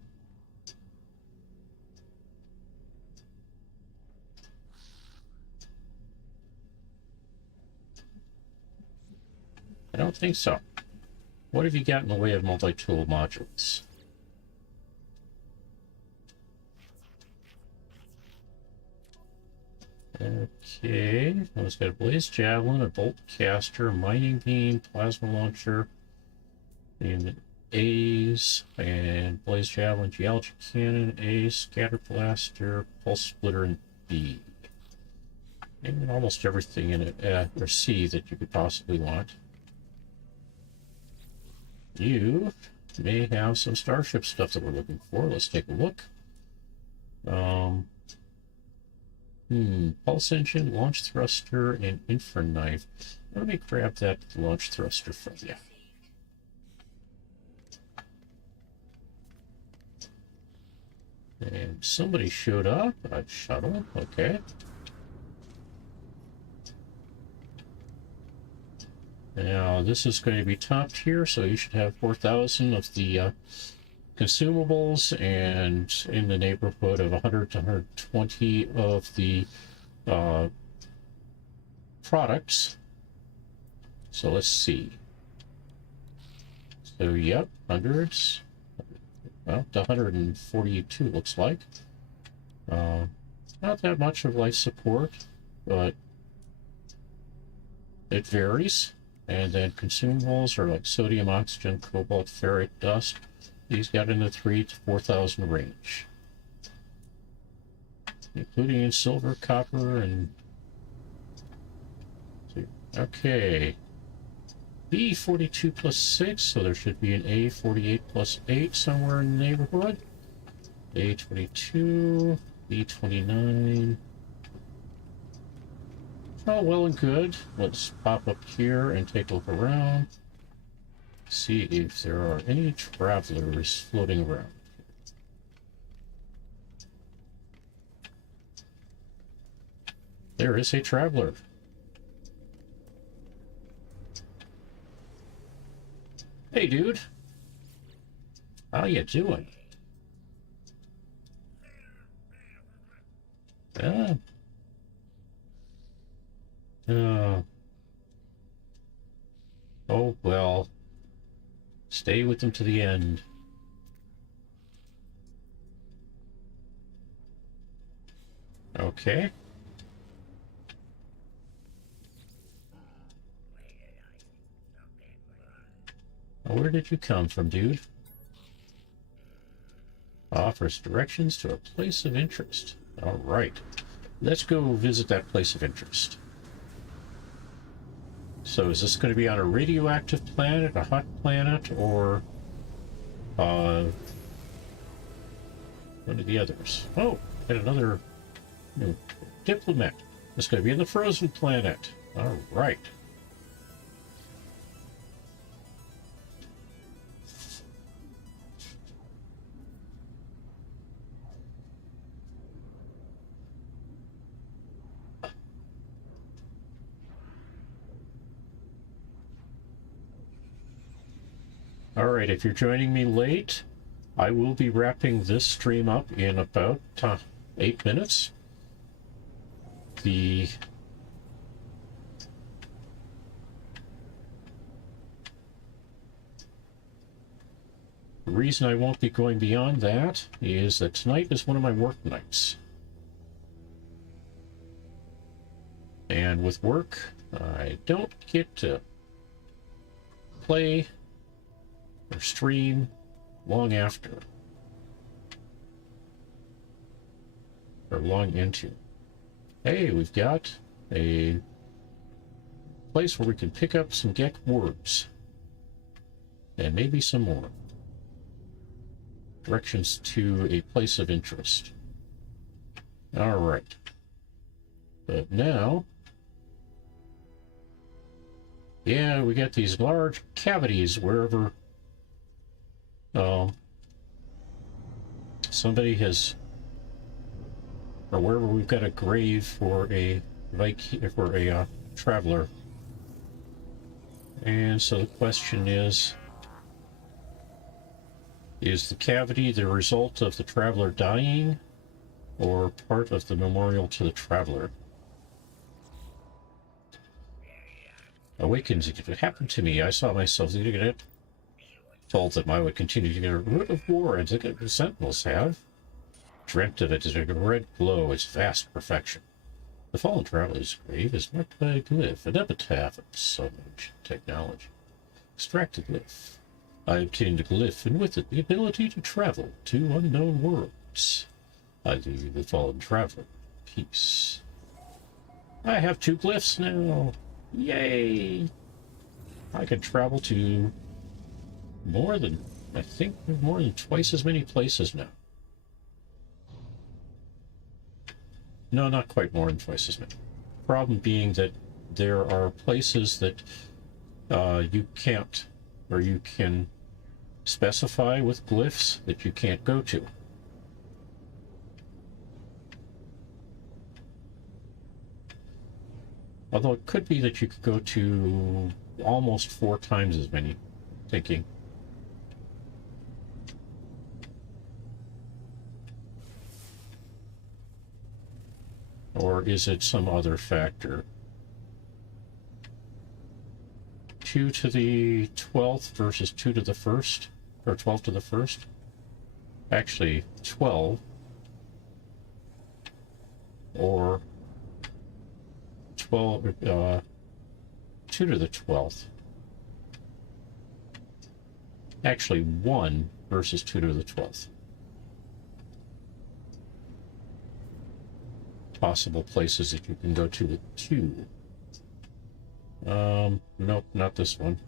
I don't think so. What have you got in the way of multi-tool modules? Okay, well, it's got a blaze javelin, a bolt caster, a mining beam, plasma launcher, and A's, and blaze javelin, geology cannon, A, scatter blaster, pulse splitter, and B. And almost everything in it, or C, that you could possibly want. You may have some starship stuff that we're looking for. Let's take a look. Pulse engine, launch thruster, and infra knife. Let me grab that launch thruster from you. And somebody showed up. A shuttle. Okay. Now, this is going to be top tier, so you should have 4,000 of the consumables and in the neighborhood of 100 to 120 of the products. So let's see. So, yep, hundreds. Well, to 142 looks like. Not that much of life support, but it varies. And then consumables are like sodium, oxygen, cobalt, ferrite, dust. These got in the 3,000 to 4,000 range, including in silver, copper, and okay. B42 plus 6, so there should be an A48 plus 8 somewhere in the neighborhood. A22, B29. Oh, well and good. Let's pop up here and take a look around. See if there are any travelers floating around. There is a traveler. Hey, dude. How you doing? Oh, well. Stay with them to the end. Okay. Where did you come from, dude? Offers directions to a place of interest. All right. Let's go visit that place of interest. So is this going to be on a radioactive planet, a hot planet, or one of the others? Oh, and another diplomat. It's going to be on the frozen planet. All right. All right, if you're joining me late, I will be wrapping this stream up in about 8 minutes. The reason I won't be going beyond that is that tonight is one of my work nights. And with work, I don't get to play or stream long after, or long into. Hey, we've got a place where we can pick up some Gek words and maybe some more. Directions to a place of interest. All right. But now, yeah, we got these large somebody has, or wherever we've got a grave for a traveler. And so the question is the cavity the result of the traveler dying or part of the memorial to the traveler? Awakens. If it happened to me, I saw myself told that I would continue to get rid of war as the Sentinels have. Dreamt of it as a red glow, its vast perfection. The fallen traveler's grave is marked by a glyph, an epitaph of so much technology. Extract the glyph. I obtained a glyph, and with it the ability to travel to unknown worlds. I leave the fallen traveler in peace. I have 2 glyphs now. Yay! I can travel to more than twice as many places now. No, not quite more than twice as many. Problem being that there are places that you can't, or you can specify with glyphs that you can't go to. Although it could be that you could go to almost 4 times as many, thinking. Or is it some other factor? 2 to the 12th versus 2 to the 1st? Or 12 to the 1st? Actually, 12. Or 2 to the 12th. Actually, 1 versus 2 to the 12th. Possible places that you can go to with 2. Nope, not this one.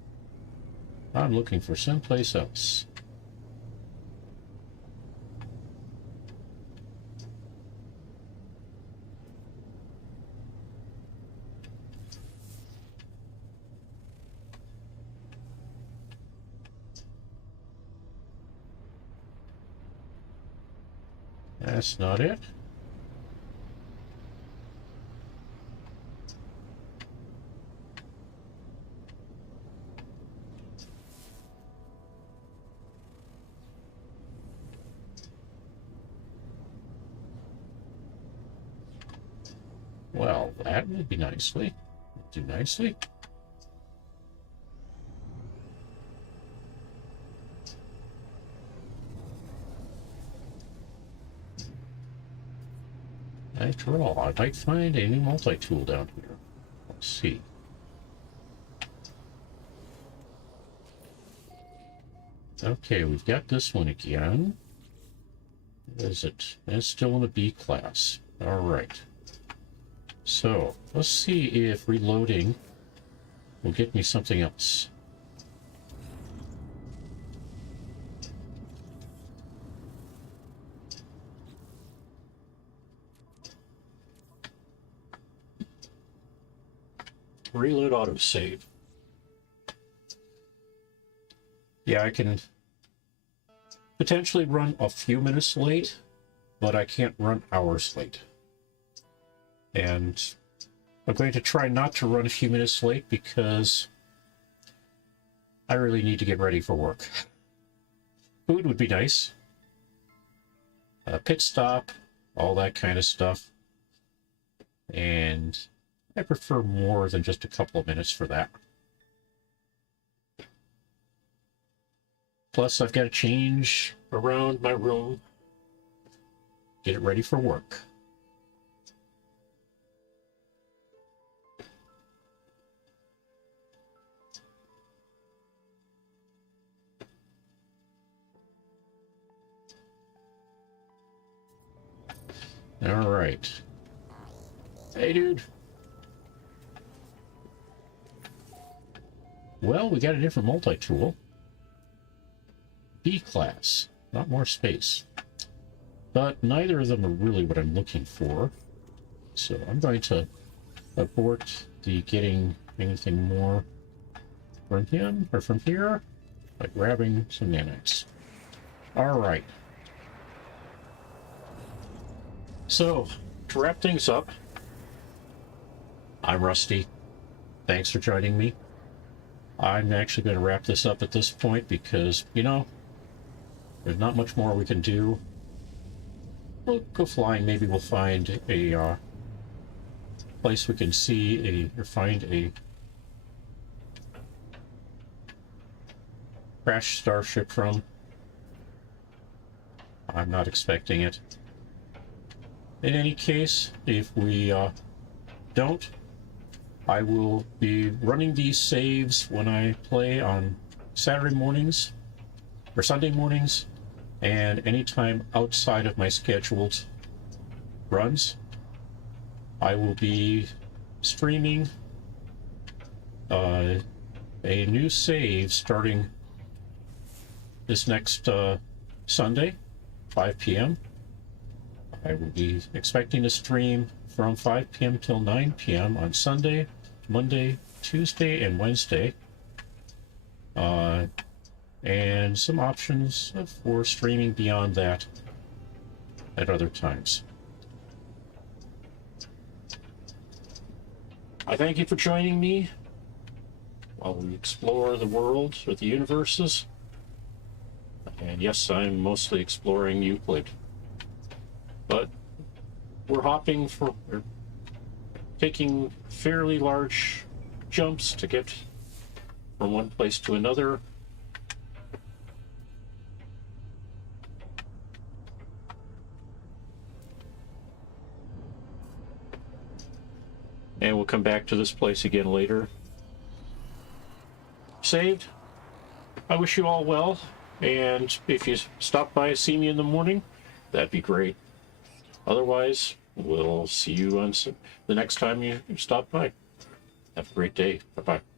I'm looking for someplace else. That's not it. Well, that would be nicely. Do nicely. After all, I might find a new multi-tool down here. Let's see. Okay, we've got this one again. What is it? It's still in a B class. All right. So, let's see if reloading will get me something else. Reload autosave. Yeah, I can potentially run a few minutes late, but I can't run hours late. And I'm going to try not to run a few minutes late because I really need to get ready for work. Food would be nice. A pit stop, all that kind of stuff. And I prefer more than just a couple of minutes for that. Plus, I've got to change around my room, get it ready for work. All right. Hey, dude. Well, we got a different multi-tool. B class, not more space. But neither of them are really what I'm looking for. So I'm going to abort the getting anything more from him, or from here, by grabbing some nanites. All right. So, to wrap things up, I'm Rusty. Thanks for joining me. I'm actually going to wrap this up at this point because, you know, there's not much more we can do. We'll go flying. Maybe we'll find a place we can see or find a crashed starship from. I'm not expecting it. In any case, if we don't, I will be running these saves when I play on Saturday mornings or Sunday mornings, and anytime outside of my scheduled runs. I will be streaming a new save starting this next Sunday, 5 p.m. I will be expecting to stream from 5 p.m. till 9 p.m. on Sunday, Monday, Tuesday, and Wednesday. And some options for streaming beyond that at other times. I thank you for joining me while we explore the world or the universes. And yes, I'm mostly exploring Euclid. But we're taking fairly large jumps to get from one place to another. And we'll come back to this place again later. Saved. I wish you all well. And if you stop by, see me in the morning, that'd be great. Otherwise, we'll see you on the next time you stop by. Have a great day. Bye-bye.